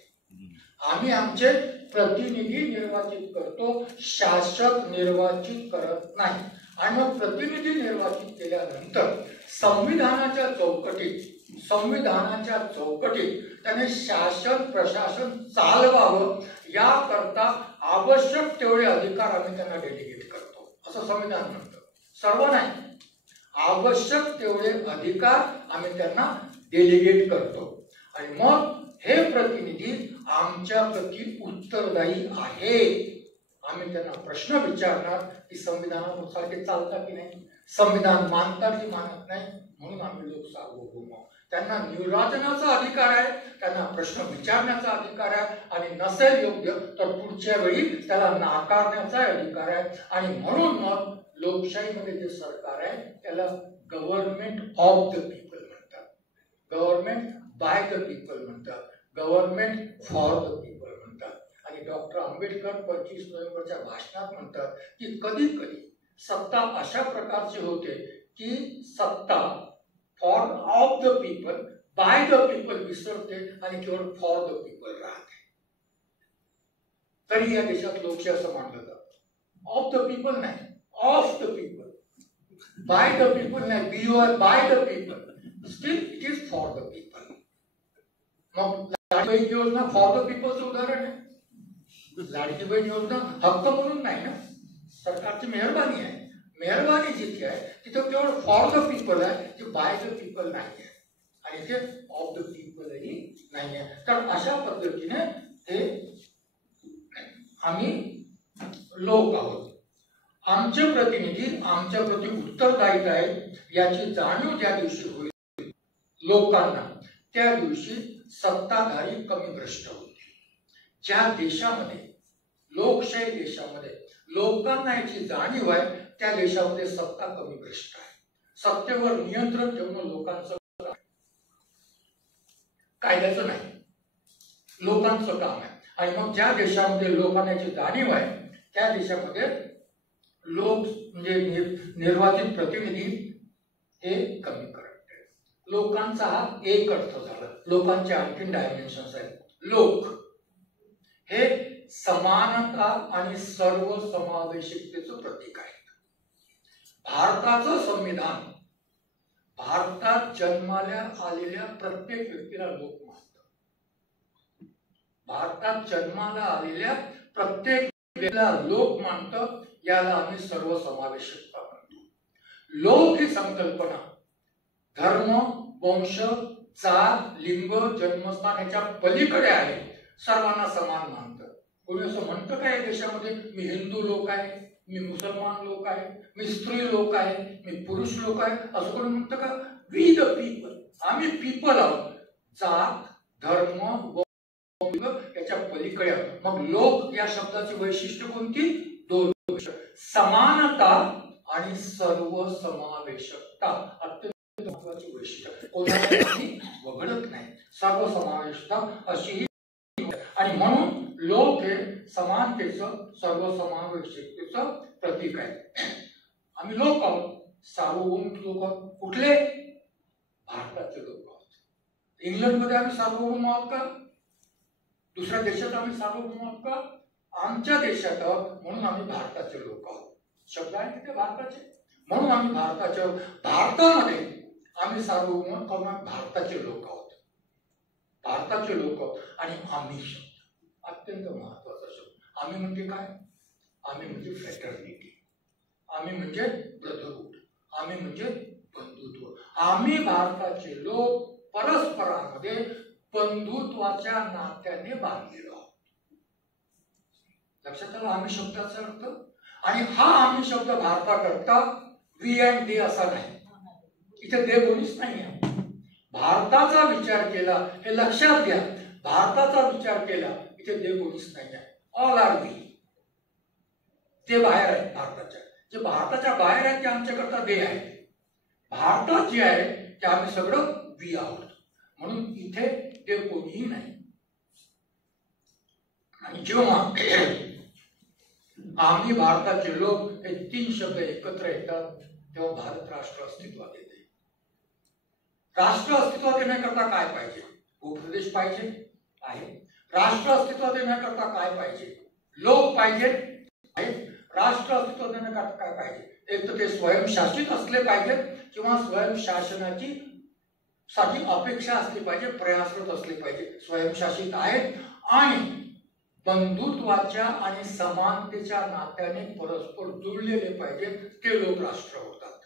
आम्ही आमचे प्रतिनिधी निर्वाचित करतो, शासक निर्वाचित करत नाही. आणि मग प्रतिनिधी निर्वाचित केल्यानंतर संविधानाच्या चौकटीत त्याने शासन प्रशासन चालवावं याकरता आवश्यक तेवढे अधिकार आम्ही त्यांना डेलिगेट करतो, असं संविधान म्हणतं. सर्व नाही, आवश्यक तेवढे अधिकार आम्ही त्यांना डेलिगेट करतो. आणि मग हे प्रतिनिधी आमच्या प्रती उत्तरदायी आहे. आम्ही त्यांना प्रश्न विचारणार की संविधानानुसार ते चालतात की नाही, संविधान मानतात की मानत नाही. म्हणून आम्ही लोक सार्वभौम आहोत. त्यांना निराजनाचा अधिकार आहे, त्यांना प्रश्न विचारण्याचा अधिकार आहे, आणि नसेल योग्य तर पुढच्या वेळी त्याला नाकारण्याचा अधिकार आहे. आणि म्हणून मग लोकशाहीमध्ये जे सरकार आहे त्याला गव्हर्नमेंट ऑफ द पीपल म्हणतात, गव्हर्नमेंट बाय द पीपल म्हणतात, गव्हर्नमेंट फॉर द पीपल म्हणतात. आणि डॉक्टर आंबेडकर 25 नोव्हेंबरच्या भाषणात म्हणतात की कधी कधी सत्ता अशा प्रकारची होते की सत्ता for of the people by the people विसरते आणि केवळ फॉर द पीपल राहते. तरी या देशात लोकशाही असं मानलं जातं. ऑफ द पीपल नाही, of the people, by the people नाही, by the people, still it is for the people. मग लाडकी बहीण योजना फॉर द पीपलचं उदाहरण आहे. लाडकी बहीण योजना हक्क म्हणून नाही ना, सरकारची मेहरबानी आहे. मेहरबानी जिथे आहे तिथं केवळ फॉर द पीपल आहे, जे बाय द पीपल नाही आहे, आणि इथे ऑफ द पीपलही नाही आहे. तर अशा पद्धतीने हे आम्ही लोक आहोत. आमचे प्रतिनिधी आमच्या प्रती उत्तरदायित्व आहे याची जाणीव ज्या दिवशी होईल लोकांना, त्या दिवशी सत्ताधारी कमी भ्रष्ट होतील. ज्या देशामध्ये, लोकशाही देशामध्ये लोकांना याची जाणीव आहे त्या देशामध्ये सत्ता कमी भ्रष्ट आहे. सत्तेवर नियंत्रण ठेवणं लोकांचं कायद्याचं नाही, लोकांचं काम आहे. आणि मग ज्या देशामध्ये लोकांना याची जाणीव आहे त्या देशामध्ये लोक म्हणजे निर्वाचित प्रतिनिधी हे कमी करते. लोकांचा हा एक अर्थ झाला. लोकांचे आणखीन डायमेन्शन्स आहेत. लोक हे समानता आणि सर्वसमावेशकतेचं प्रतीक आहे. भारताचं संविधान भारतात जन्माला आलेल्या प्रत्येक व्यक्तीला लोक मानतं. भारतात जन्माला आलेल्या प्रत्येक व्यक्तीला लोक मानतं. याला आम्ही सर्वसमावेशकता म्हणतो. लोक ही संकल्पना धर्म, वंश, जात, लिंग, जन्मस्थान याच्या पलीकडे आहे. सर्वांना समान मानतं. कोणी असं म्हणतं का या देशामध्ये मी हिंदू लोक आहे, मी मुसलमान लोक आहे, मी स्त्री लोक आहे, मी पुरुष लोक आहे, असं कोणी म्हणतं का? वी द पीपल, आम्ही पीपल आहोत. जात, धर्म, वंश याच्या पलीकडे आहोत. मग लोक या शब्दाची वैशिष्ट्य कोणती? दोन. समानता आणि सर्वसमावेशकता अत्यंत महत्वाची वैशिष्ट्य. कोणालाही वगळत नाही, सर्वसमावेशकता अशी. आणि म्हणून लोक हे समानतेचं, सर्वसमावेशकतेचं प्रतीक आहे. आम्ही लोक आहोत, सार्वभौम लोक आहोत. कुठले? भारताचे लोक आहोत. इंग्लंडमध्ये आम्ही सार्वभौम आहोत का? दुसऱ्या देशात आम्ही सार्वभौम आहोत का? आमच्या देशात आहोत म्हणून आम्ही भारताचे लोक आहोत. शब्द आहे तिथे भारताचे, म्हणून आम्ही भारताचे. भारतामध्ये आम्ही सार्वभौम कारण आम्ही भारताचे लोक आहोत, भारताचे लोक आहोत. आणि आम्ही शब्द अत्यंत महत्वाचा शब्द. आम्ही म्हणजे काय? आम्ही म्हणजे फ्रॅटर्निटी, आम्ही म्हणजे ब्रदरहूड, आम्ही म्हणजे बंधुत्व. आम्ही भारताचे लोक परस्परांमध्ये बंधुत्वाच्या नात्याने बांधलेलो आहोत. लक्षात आलं आम्ही शब्दाचा अर्थ? आणि हा आम्ही शब्द भारताकरता वी अँड दे असा नाही. इथे दे कोणीच नाही आहे. भारताचा विचार केला हे लक्षात घ्या. भारताचा विचार केला इथे दे कोणीच नाही आहे. All are we. ते बाहेर आहेत भारताच्या. जे भारताच्या बाहेर आहेत ते आमच्याकरता दे आहे. भारतात जे आहे ते आम्ही सगळं वी आहोत. म्हणून इथे ते कोणीही नाही. आणि जेव्हा आम्ही भारताचे लोक हे तीन शब्द एकत्र येतात तेव्हा भारत राष्ट्र अस्तित्वात येते. राष्ट्र अस्तित्वात येण्याकरता काय पाहिजे? भूप्रदेश पाहिजे आहे. राष्ट्र अस्तित्वात येण्याकरता काय पाहिजे? लोक पाहिजे आहेत. राष्ट्र अस्तित्वात येण्याकरता काय पाहिजे? एक तर ते स्वयंशासित असले पाहिजेत किंवा स्वयंशासनाची साठी अपेक्षा असली पाहिजे, प्रयासरत असले पाहिजे. स्वयंशासित आहेत आणि बंधुत्वाच्या आणि समानतेच्या नात्याने परस्पर जुळलेले पाहिजे, ते लोक राष्ट्र होतात.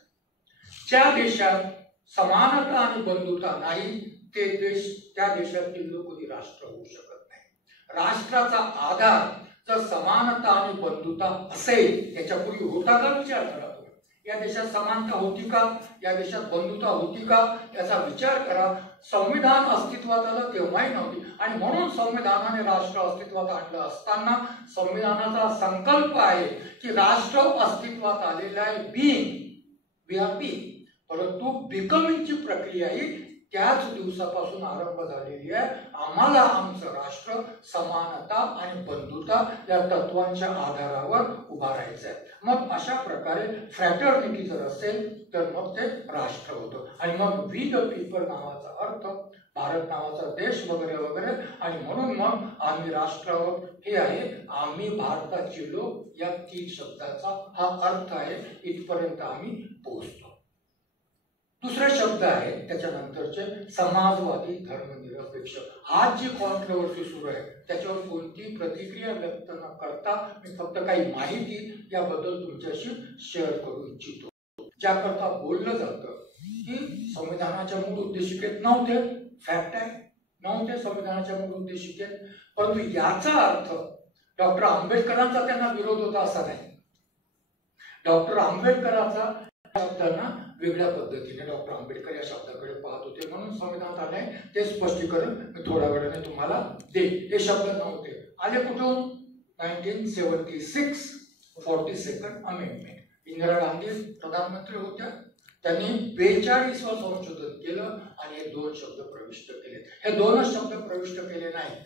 ज्या देशात समानता आणि बंधुता नाही ते देश त्या देशातील लोक कोणी राष्ट्र होऊ शकत नाही। राष्ट्राचा आधार जर समानता आणि बंधुता असेल, याच्यापूर्वी होता का विचार करा तुम्ही। या देशात समानता होती का, या देशात बंधुता होती का, याचा विचार करा। संविधान अस्तित्वात आलं तेव्हाही नव्हती, आणि म्हणून संविधानाने राष्ट्र अस्तित्वात आणलं असताना संविधानाचा संकल्प आहे की राष्ट्र अस्तित्वात आलेलं आहे वी आर बीइंग, परंतु बिकमिंगची प्रक्रिया ही त्याच दिवसापासून आरंभ झालेली आहे। आम्हाला आमचं राष्ट्र समानता आणि बंधुता या तत्वांच्या आधारावर उभा राहायचं आहे। मग अशा प्रकारे फ्रॅटर्निटी जर असेल तर मग ते राष्ट्र होतं, आणि मग वी द पीपल नावाचा अर्थ भारत नावाचा देश वगैरे वगैरे, आणि म्हणून मग आम्ही राष्ट्र आहोत हे आहे, आम्ही भारताचे लोक या 3 शब्दाचा हा अर्थ आहे। इथपर्यंत आम्ही पोहोचतो। दुसरा शब्द आहे त्याच्यानंतरचे समाजवादी धर्मनिरपेक्ष। आज जी कॉन्ट्रोवर्सी सुरू आहे त्याच्यावर कोणती प्रतिक्रिया व्यक्त न करता मी फक्त काही माहिती याबद्दल तुमच्याशी शेअर करू इच्छितो। ज्याकरता बोललं जातं की संविधानाच्या मूळ उद्देशिकेत नव्हते, फॅक्ट आहे, नव्हते संविधानाच्या मूळ उद्देशिकेत, परंतु याचा अर्थ डॉक्टर आंबेडकरांचा त्यांना विरोध होता असा नाही। डॉक्टर आंबेडकरांचा शब्दांना वेगळ्या पद्धतीने डॉक्टर आंबेडकर या शब्दाकडे पाहत होते, म्हणून संविधानात आले ते स्पष्टीकरण मी थोड्या वेळाने तुम्हाला देईन। हे शब्द नव्हते, आले कुठून? 1976 42nd अमेंडमेंट। इंदिरा गांधी प्रधानमंत्री होत्या, त्यांनी 42वा संशोधन केलं आणि हे 2 शब्द प्रविष्ट केले। हे 2च शब्द प्रविष्ट केले नाहीत,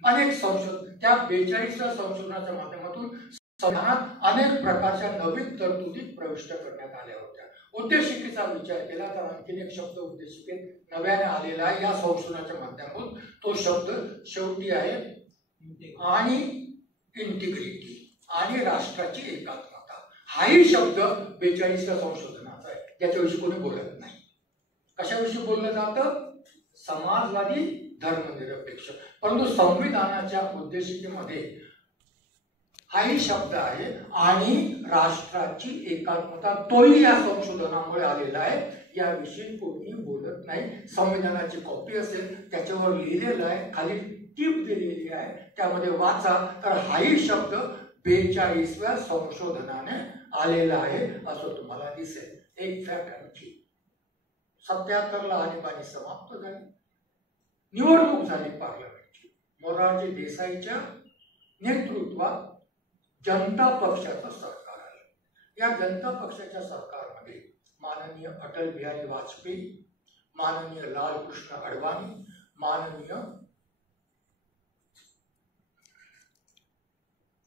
अनेक संशोधन त्या 42व्या संशोधनाच्या माध्यमातून संविधानात अनेक प्रकारच्या नवीन तरतुदी प्रविष्ट करण्यात आल्या होत्या। उद्देशिकेचा विचार केला तर आणखी एक शब्द उद्देशिकेत नव्याने आलेला आहे या संशोधनाच्या माध्यमातून, तो शब्द शेवटी आहे आणि इंटिग्रिटी आणि राष्ट्राची एकात्मता। हाही शब्द 42व्या संशोधनाचा आहे, त्याच्याविषयी कोणी बोलत नाही। कशाविषयी बोललं जातं? समाजवादी धर्मनिरपेक्ष, परंतु संविधानाच्या उद्देशिकेमध्ये हाही शब्द आहे आणि राष्ट्राची एकात्मता, तोही या संशोधनामुळे आलेला आहे, याविषयी कोणी बोलत नाही। संविधानाची कॉपी असेल त्याच्यावर लिहिलेलं आहे, खाली टीप दिलेली आहे, त्यामध्ये वाचा, तर हाही शब्द 42व्या संशोधनाने आलेला आहे असं तुम्हाला दिसेल। एक फॅक्ट आणखी, 77ला आणीबाणी समाप्त झाली, निवडणूक झाली पार्लमेंटची, मोरारजी देसाईच्या नेतृत्वात जनता पक्षाचं सरकार आलं। या जनता पक्षाच्या सरकारमध्ये माननीय अटल बिहारी वाजपेयी, माननीय लालकृष्ण अडवाणी, माननीय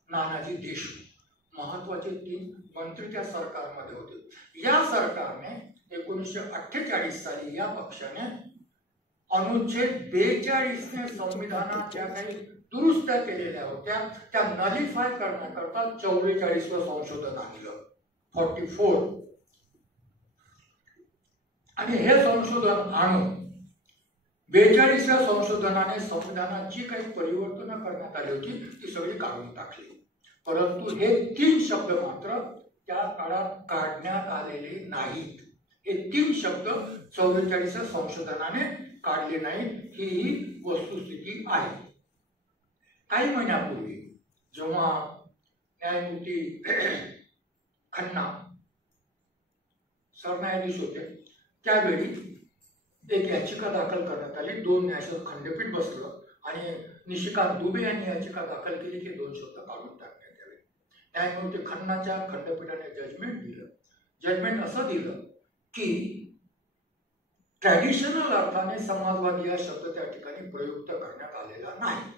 नानाजी देशमुख महत्वाचे 3 मंत्री त्या सरकारमध्ये होते। या सरकारने 1948 साली या पक्षाने अनुच्छेद 42ने संविधानात ज्या काही दुरुस्त्या केलेल्या होत्या त्या नलिफाय करण्याकरता 44वं संशोधन आणलं, 44, आणि हे संशोधन आणून 42व्या संशोधनाने संविधानात जी काही परिवर्तन करण्यात आली होती ती सगळी काढून टाकली, परंतु हे 3 शब्द मात्र त्या काळात काढण्यात आलेले नाहीत। हे 3 शब्द 44व्या संशोधनाने काढले नाहीत, ही वस्तुस्थिती आहे। काही महिन्यापूर्वी जेव्हा न्यायमूर्ती खन्ना सरन्यायाधीश होते त्यावेळी एक याचिका दाखल करण्यात आली, 2 न्यायाधीश खंडपीठ बसलं आणि निशिकांत दुबे यांनी याचिका दाखल केली की 2 शब्द काढून टाकण्यात यावे। न्यायमूर्ती खन्नाच्या खंडपीठाने जजमेंट दिलं। जजमेंट असं दिलं की ट्रॅडिशनल अर्थाने समाजवादी हा शब्द त्या ठिकाणी प्रयुक्त करण्यात आलेला नाही।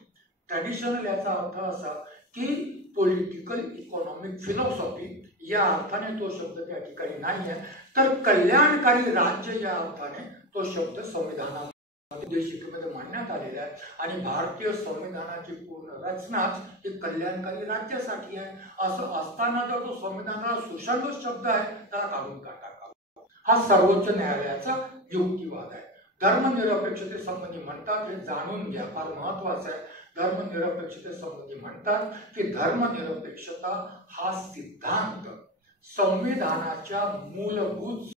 ट्रॅडिशनल याचा अर्थ असा की पॉलिटिकल इकॉनॉमिक फिलॉसॉफी या अर्थाने तो शब्द त्या ठिकाणी नाही आहे, तर कल्याणकारी राज्य या अर्थाने तो शब्द संविधानामध्ये उद्देशिकेमध्ये मांडण्यात आलेला आहे, आणि भारतीय संविधानाची पूर्ण रचनाच ही कल्याणकारी राज्यासाठी आहे। असं असताना जर तो संविधानाला सुसंगत शब्द आहे त्याला काढून टाकावा, हा सर्वोच्च न्यायालयाचा युक्तिवाद आहे। धर्मनिरपेक्षतेसंबंधी म्हणतात, हे जाणून घ्या, फार महत्वाचं आहे। धर्मनिरपेक्षतेसंबंधी म्हणतात की धर्मनिरपेक्षता हा सिद्धांत संविधानाच्या मूलभूत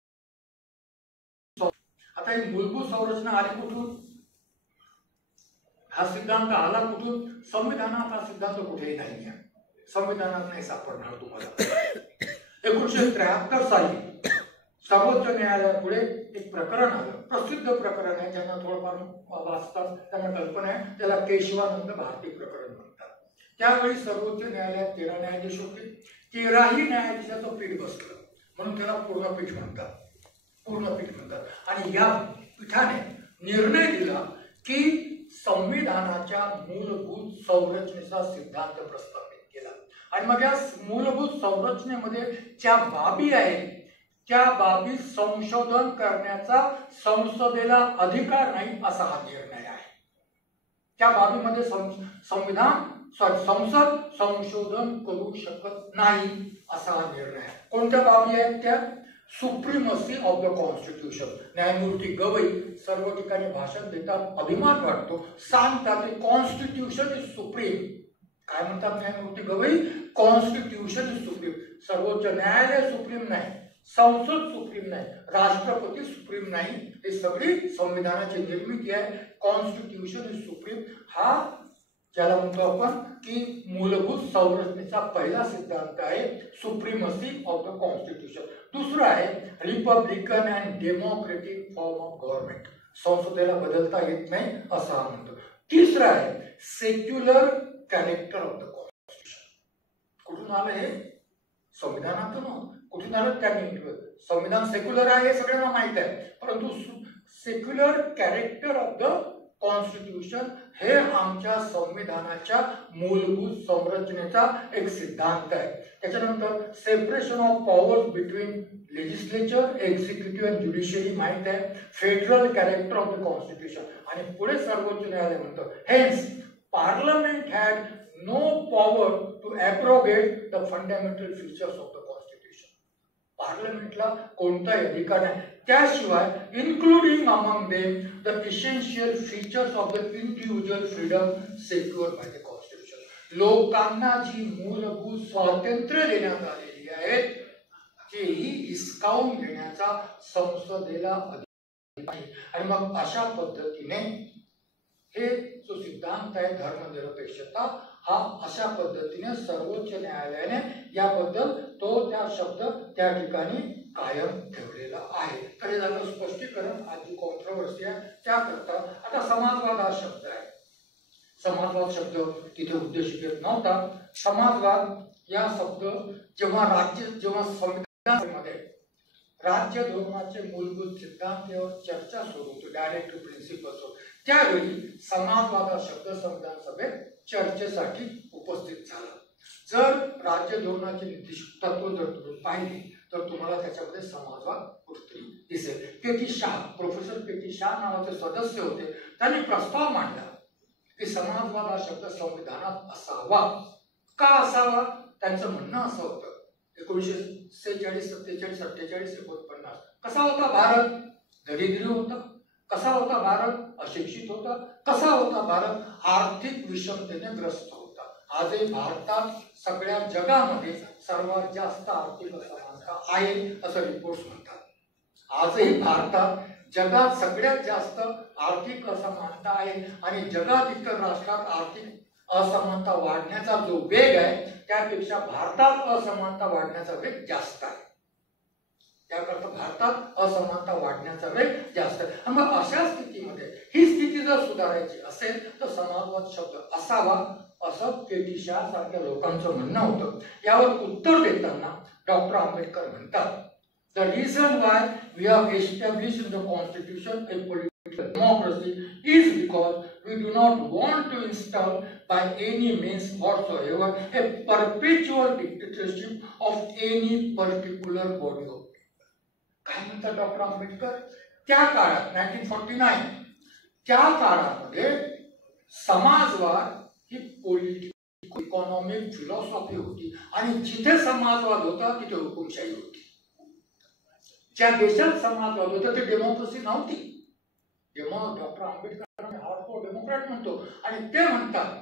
आता ही मूलभूत संरचना आली कुठून? हा सिद्धांत आला कुठून? संविधानात हा सिद्धांत कुठेही नाही आहे, संविधानात नाही सापडणार तुम्हाला. 1973 साली सर्वोच्च न्यायालयापुढे एक प्रकरण आलं, प्रसिद्ध प्रकरण आहे, ज्यांना थोडंफार वाचतात त्यांना कल्पना आहे, त्याला केशवानंद भारती प्रकरण म्हणतात. त्यावेळी सर्वोच्च न्यायालयात 13 न्यायाधीश होते. 13ही न्यायाधीशाचं पीठ बसलं म्हणून त्याला पूर्णपीठ म्हणतात, पूर्णपीठ म्हणतात. आणि या पीठाने निर्णय दिला की संविधानाच्या मूलभूत संरचनेचा सिद्धांत प्रस्थापित केला. आणि मग या मूलभूत संरचनेमध्ये ज्या बाबी आहेत त्या बाबी संशोधन करण्याचा संसदेला अधिकार नाही असा हा निर्णय आहे. त्या बाबीमध्ये संसद संशोधन करू शकत नाही असा हा निर्णय आहे. कोणत्या बाबी आहेत त्या? Supremacy of the constitution. न्यायमूर्ती गवई सर्व ठिकाणी भाषण देतात, अभिमान वाटतो, सांगतात कॉन्स्टिट्यूशन इज सुप्रीम. काय म्हणतात न्यायमूर्ती गवई? Constitution is supreme. सर्वोच्च न्यायालय सुप्रीम नाही, संसद सुप्रीम नाही, राष्ट्रपती सुप्रीम नाही, हे सगळी संविधानाची निर्मिती आहे. कॉन्स्टिट्यूशन इज सुप्रीम हा ज्याला म्हणतो आपण की मूलभूत संरचनेचा पहिला सिद्धांत आहे, सुप्रीमसी ऑफ द कॉन्स्टिट्यूशन. दुसरा आहे Republican and democratic form of government. संसदेला बदलता येत नाही असं हा म्हणतो. तिसरा आहे secular character of the constitution. कुठून आलं हे? संविधानातून. कुठून आलं? त्यांनी. संविधान सेक्युलर आहे हे सगळ्यांना माहित आहे, परंतु secular character of the constitution हे आमच्या संविधानाच्या मूलभूत संरचनेचा एक सिद्धांत आहे. त्याच्यानंतर separation of powers between legislature, executive and judiciary माहित आहे. Federal character of the constitution. आणि पुढे सर्वोच्च न्यायालय म्हणतं hence parliament had no power to abrogate the fundamental features of the constitution. पार्लमेंटला कोणताही अधिकार नाही, त्याशिवाय including among them the essential features of the individual freedom secured by the constitution. लोकांना जी मूलभूत स्वातंत्र्य देण्यात आलेली आहेत तेही हिसकावून घेण्याचा संसदेला अधिकार नाही. आणि मग अशा पद्धतीने हे जो सिद्धांत आहे धर्मनिरपेक्षता हा अशा पद्धतीने सर्वोच्च न्यायालयाने याबद्दल त्या शब्द त्या ठिकाणी कायम ठेवलेला आहे. तर हे झालं स्पष्टीकरण. आज जी कॉन्ट्रोवर्सी आहे त्याकरता आता समाजवाद हा शब्द आहे. समाजवाद शब्द तिथे उद्देशिकेत नव्हता. समाजवाद या शब्द जेव्हा संविधानामध्ये राज्य धोरणाचे मूलभूत सिद्धांत यावर चर्चा सुरू होती, डायरेक्टिव्ह प्रिन्सिपल्स, त्यावेळी समाजवाद हा शब्द संविधान सभेत चर्चेसाठी उपस्थित झाला. जर राज्य धोरणाचे निर्दिष्ट तत्व जर तुम्ही पाहिली तर तुम्हाला त्याच्यामध्ये समाजवाद कुठेतरी दिसेल. K.T.. Shah, professor K.T.. Shah नावाचे सदस्य होते, त्यांनी प्रस्ताव मांडला की समाजवाद हा शब्द संविधानात असावा. का असावा? त्यांचं म्हणणं असं होतं 1946, 47, 48, 49 कसा होता भारत? दरिद्री होता. कसा होता भारत? अशिक्षित होता. कसा होता भारत? आर्थिक विषमतेने ग्रस्त होता. आजही भारतात सगळ्या जगामध्ये सर्वात जास्त आर्थिक असमानता आहे असं रिपोर्ट्स म्हणतात. आजही भारतात जगात सगळ्यात जास्त आर्थिक असमानता आहे आणि जगात इतर राष्ट्रात आर्थिक असमानता वाढण्याचा जो वेग आहे त्यापेक्षा भारतात असमानता वाढण्याचा वेग जास्त आहे. त्याकरता भारतात असमानता वाढण्याचा वेग जास्त आहे. मग अशा स्थितीमध्ये ही स्थिती जर सुधारायची असेल तर समाजवाद शब्द असावा असं के.टी. शाह सारख्या लोकांचं म्हणणं होतं. यावर उत्तर देताना डॉक्टर आंबेडकर म्हणतात the reason why we have established in the constitution a political democracy is because we do not want to install by any means whatsoever a perpetual dictatorship of any particular body of people. काय म्हणतात doctor Ambedkar? त्या काळात 1949 त्या काळामध्ये समाजवाद ही political economic philosophy होती आणि जिथे समाजवाद होता तिथे हुकुमशाही होती. ज्या देशात समाजवाद होता ते डेमोक्रेसी नव्हती. डॉक्टर आंबेडकर हार्डकोर डेमोक्रॅट म्हणतो आणि ते म्हणतात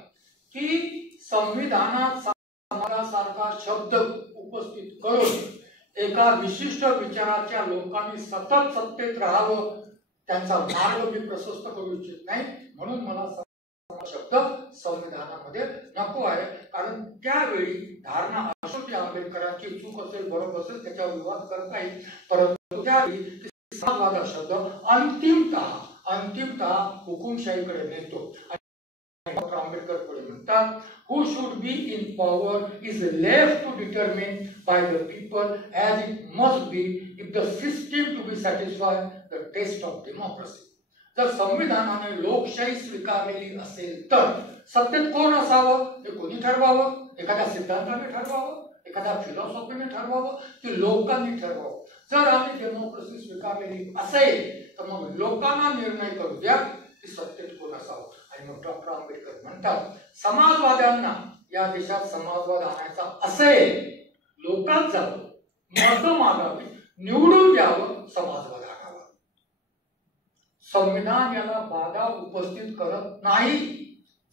की संविधानात समाजासारखा शब्द उपस्थित करून एका विशिष्ट विचाराच्या लोकांनी सतत सत्तेत राहावं त्यांचा मार्ग मी प्रशस्त करू इच्छित नाही, म्हणून मला शब्द संविधानामध्ये नको आहे. कारण त्यावेळी धारणा अशोक आंबेडकरांची चूक असेल बरोबर असेल त्याच्यावर विवाद करता येईल, परंतु त्यावेळी समाजवाद हा शब्द अंतिमतः हुकुमशाहीकडे नेतो. डॉक्टर आंबेडकर पुढे म्हणतात, who should be in power is left to determine by the people as it must be if the system to be satisfied the test of democracy. जर संविधानाने लोकशाही स्वीकारलेली असेल तर सत्तेत कोण असावं हे कोणी ठरवावं? एखाद्या सिद्धांताने ठरवावं, एखाद्या फिलॉसॉफीने ठरवावं की लोकांनी ठरवावं? जर आम्ही डेमोक्रेसी स्वीकारलेली असेल तर मग लोकांना निर्णय करू द्या की सत्तेत कोण असावं. आणि मग डॉक्टर आंबेडकर म्हणतात, समाजवाद्यांना या देशात समाजवाद आणायचा असेल, लोकांत जावं, मतं मागावी, निवडून द्यावं, समाजवाद आणावा. संविधान याला बाधा उपस्थित करत नाही.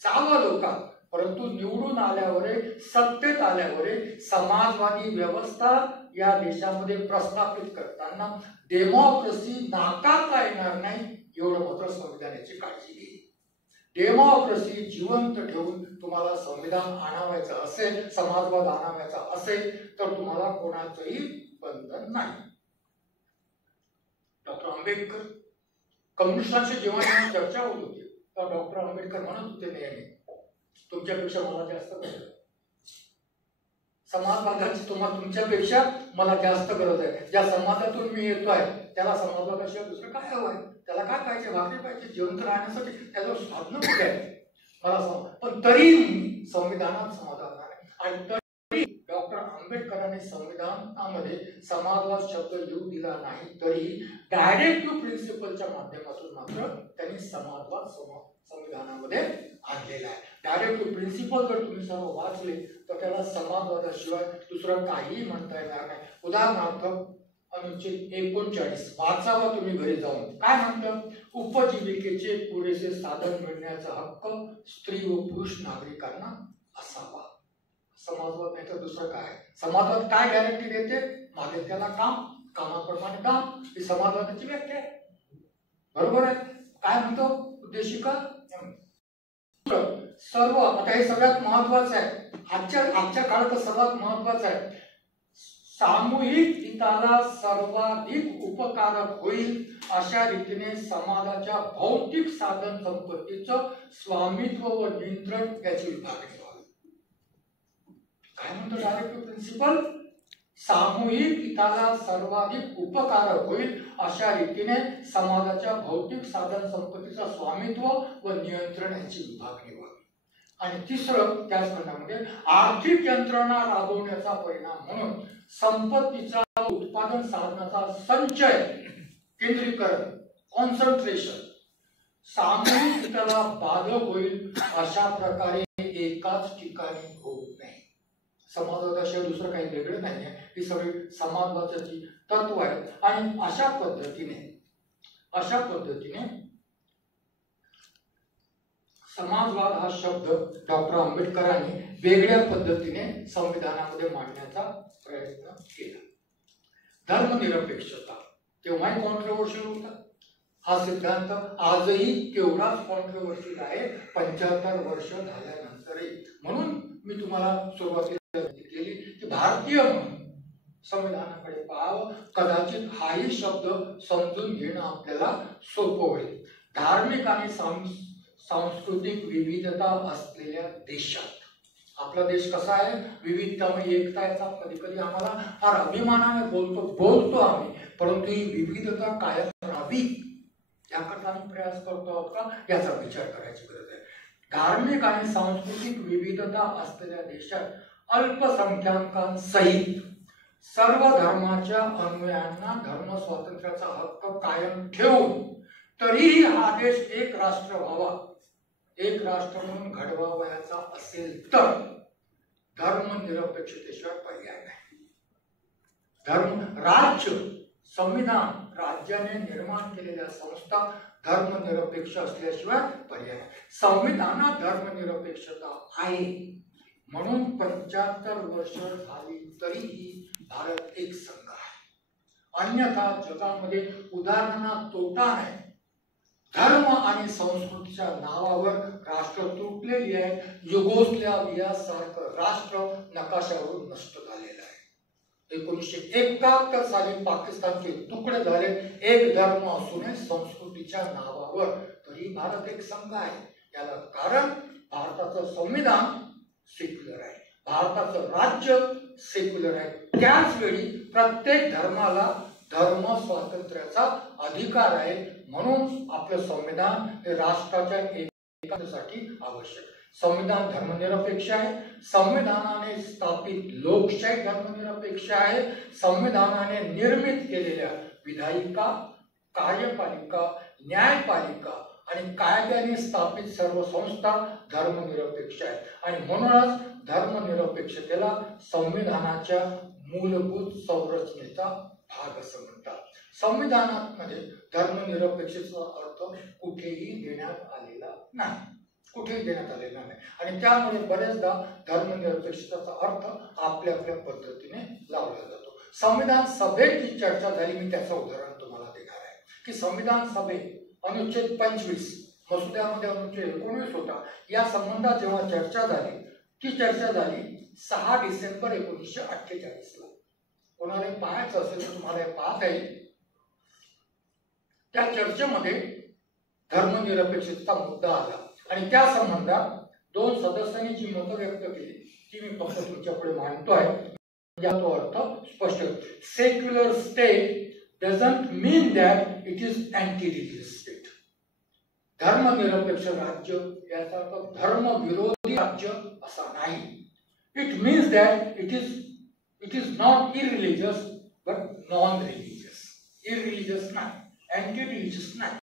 जावं लोकांत, परंतु निवडून आल्यावर, सत्तेत आल्यावर समाजवादी व्यवस्था या देशामध्ये प्रस्थापित करताना डेमोक्रेसी नाकारता येणार नाही, एवढं मात्र संविधानाची काळजी घेईल. डेमोक्रेसी जिवंत ठेवून तुम्हाला संविधान आणावायचं असेल, समाजवाद आणावायचा असेल तर तुम्हाला कोणाचंही बंधन नाही. डॉक्टर आंबेडकर कम्युनिस्टांशी जेव्हा चर्चा होत होती तर डॉक्टर आंबेडकर म्हणत होते नेहमी, तुमच्यापेक्षा मला जास्त गरज आहे. समाजवादाची तुमच्यापेक्षा मला जास्त गरज आहे. ज्या समाजातून मी येतोय त्याला समाजवादाशिवाय दुसरं काय हवंय? त्याला काय पाहिजे? भाकरी पाहिजे, जिवंत राहण्यासाठी त्याचं साधन कुठे आहे मला सांग. पण तरी संविधानात समाधान आहे. आणि तरी डॉक्टर आंबेडकरांनी संविधानामध्ये समाजवाद शब्द येऊ दिला नाही, तरी डायरेक्टिव्ह प्रिन्सिपलच्या माध्यमातून मात्र त्यांनी समाजवाद संविधानामध्ये आणलेला आहे. डायरेक्टिव्ह प्रिन्सिपल जर तुम्ही सर्व वाचले तर त्याला समाजवादाशिवाय दुसरं काहीही म्हणता येणार नाही. उदाहरणार्थ अनुच्छेद 39 वाचावा तुम्ही घरी जाऊन. काय म्हणतं? उपजीविकेचे पुरेसे साधन मिळण्याचा हक्क स्त्री व पुरुष नागरिकांना असावा. समाजवाद नाही तर दुसरं काय? समाजवाद काय गॅरंटी देते? मागे त्याला काम, कामाप्रमाणे दाम, ही समाजवादाची व्याख्या आहे. बरोबर आहे? काय म्हणतो उद्देशिका? सर्व, आता हे सगळ्यात महत्वाचं आहे, आजच्या काळात सर्वात महत्वाचं आहे, सामूहिक हिताला सर्वाधिक उपकारक होईल अशा रीतीने समाजाच्या भौतिक साधन संपत्तीचं स्वामित्व व नियंत्रण याची विभागणी व्हावी. काय म्हणतो डायरेक्टिव्ह प्रिन्सिपल? सामूहिक हिताला सर्वाधिक उपकारक होईल अशा रीतीने समाजाच्या भौतिक साधन संपत्तीचं स्वामित्व व नियंत्रण याची विभागणी व्हावी. आणि तिसरं त्याच खंडामध्ये आर्थिक यंत्रणा राबवण्याचा परिणाम म्हणून संपत्तीचा उत्पादन साधनाचा संचय, केंद्रीकरण, कॉन्सन्ट्रेशन सामूहिक हिताला बाधक होईल अशा प्रकारे एकाच ठिकाणी होत नाही. समाजवादाशिवाय दुसरं काही वेगळं नाहीये. ही सगळी समाजवादाची तत्व आहेत. आणि अशा पद्धतीने समाजवाद हा शब्द डॉक्टर आंबेडकरांनी वेगळ्या पद्धतीने संविधानामध्ये मांडण्याचा प्रयत्न केला. धर्मनिरपेक्षता तेव्हाही कॉन्ट्रोवर्शियल होता. हा सिद्धांत आजही तेवढाच कॉन्ट्रोवर्शियल आहे 75 वर्ष झाल्यानंतरही. म्हणून मी तुम्हाला सुरुवातीला केली की भारतीय म्हणून संविधानाकडे पाहावं. कदाचित हाही शब्द समजून घेणं आपल्याला सोपं होईल. धार्मिक आणि सांस्कृतिक विविधता असलेल्या देशात, आपला देश कसा आहे, विविधतामय एकता, याचा कधी कधी आम्हाला फार अभिमानाने बोलतो आम्ही, परंतु ही विविधता कायम राहावी याकरता आम्ही प्रयास करतो आहोत का याचा विचार करायची गरज आहे. धार्मिक आणि सांस्कृतिक विविधता असलेल्या देशात अल्पसंख्याकांसहित सर्व धर्माच्या अन्वयांना धर्म स्वातंत्र्याचा हक्क कायम ठेवून तरीही हा देश एक राष्ट्र व्हावा, एक राष्ट्र म्हणून घडवावयाचा असेल तर धर्मनिरपेक्षतेशिवाय पर्याय नाही. राज्य, संविधान, राज्याने निर्माण केलेल्या संस्था धर्मनिरपेक्ष असल्याशिवाय पर्याय नाही. संविधानात धर्मनिरपेक्षता आहे म्हणून 75 वर्ष झाली तरीही भारत एक संघ आहे. अन्यथा जगामध्ये उदाहरणार्थ तोटा नाही धर्म आणि संस्कृतीच्या नावावर राष्ट्र तुटलेली आहे. युगोस्लाविया सारखं राष्ट्र नकाशावरून नष्ट झालेलं आहे. 1971 साली पाकिस्तानचे तुकडे झाले. एक धर्म असूनही संस्कृतीच्या नावावर. तरी भारत एक संघ आहे. याला कारण भारताचं संविधान सेक्युलर आहे, भारताचं राज्य सेक्युलर आहे. त्याच वेळी प्रत्येक धर्माला धर्म स्वातंत्र्याचा अधिकार आहे. म्हणून आपलं संविधान हे राष्ट्राच्या एकासाठी आवश्यक. संविधान धर्मनिरपेक्ष आहे. संविधानाने स्थापित लोकशाही धर्मनिरपेक्ष आहे. संविधानाने निर्मित केलेल्या विधायिका, कार्यपालिका, न्यायपालिका आणि कायद्याने स्थापित सर्व संस्था धर्मनिरपेक्ष आहेत. आणि म्हणूनच धर्मनिरपेक्षतेला संविधानाच्या मूलभूत संरचनेचा भाग असं म्हणतात. संविधानामध्ये धर्मनिरपेक्षतेचा अर्थ कुठेही देण्यात आलेला नाही, कुठेही देण्यात आलेला नाही. आणि त्यामुळे बरेचदा धर्मनिरपेक्षतेचा अर्थ आपल्या आपल्या पद्धतीने लावला जातो. संविधान सभेत जी चर्चा झाली, मी त्याचं उदाहरण तुम्हाला देणार आहे की संविधान सभेत अनुच्छेद 25 मसुद्यामध्ये अनुच्छेद 19 होता. या संबंधात जेव्हा चर्चा झाली, ती चर्चा झाली 6 डिसेंबर 1948 ला. कोणाला पाहायचं असेल तर तुम्हाला पाहता येईल. त्या चर्चेमध्ये धर्मनिरपेक्षतेचा मुद्दा आला आणि त्या संबंधात 2 सदस्यांनी जी मतं व्यक्त केली ती मी फक्त तुमच्यापुढे मांडतोय. तो अर्थ स्पष्ट. Secular state doesn't mean that it is anti religious state. धर्मनिरपेक्ष राज्य याचा अर्थ धर्मविरोधी राज्य असा नाही. It means that it is not irreligious but non religious. Irreligious नाही, अँटी रिलिजियस नाही.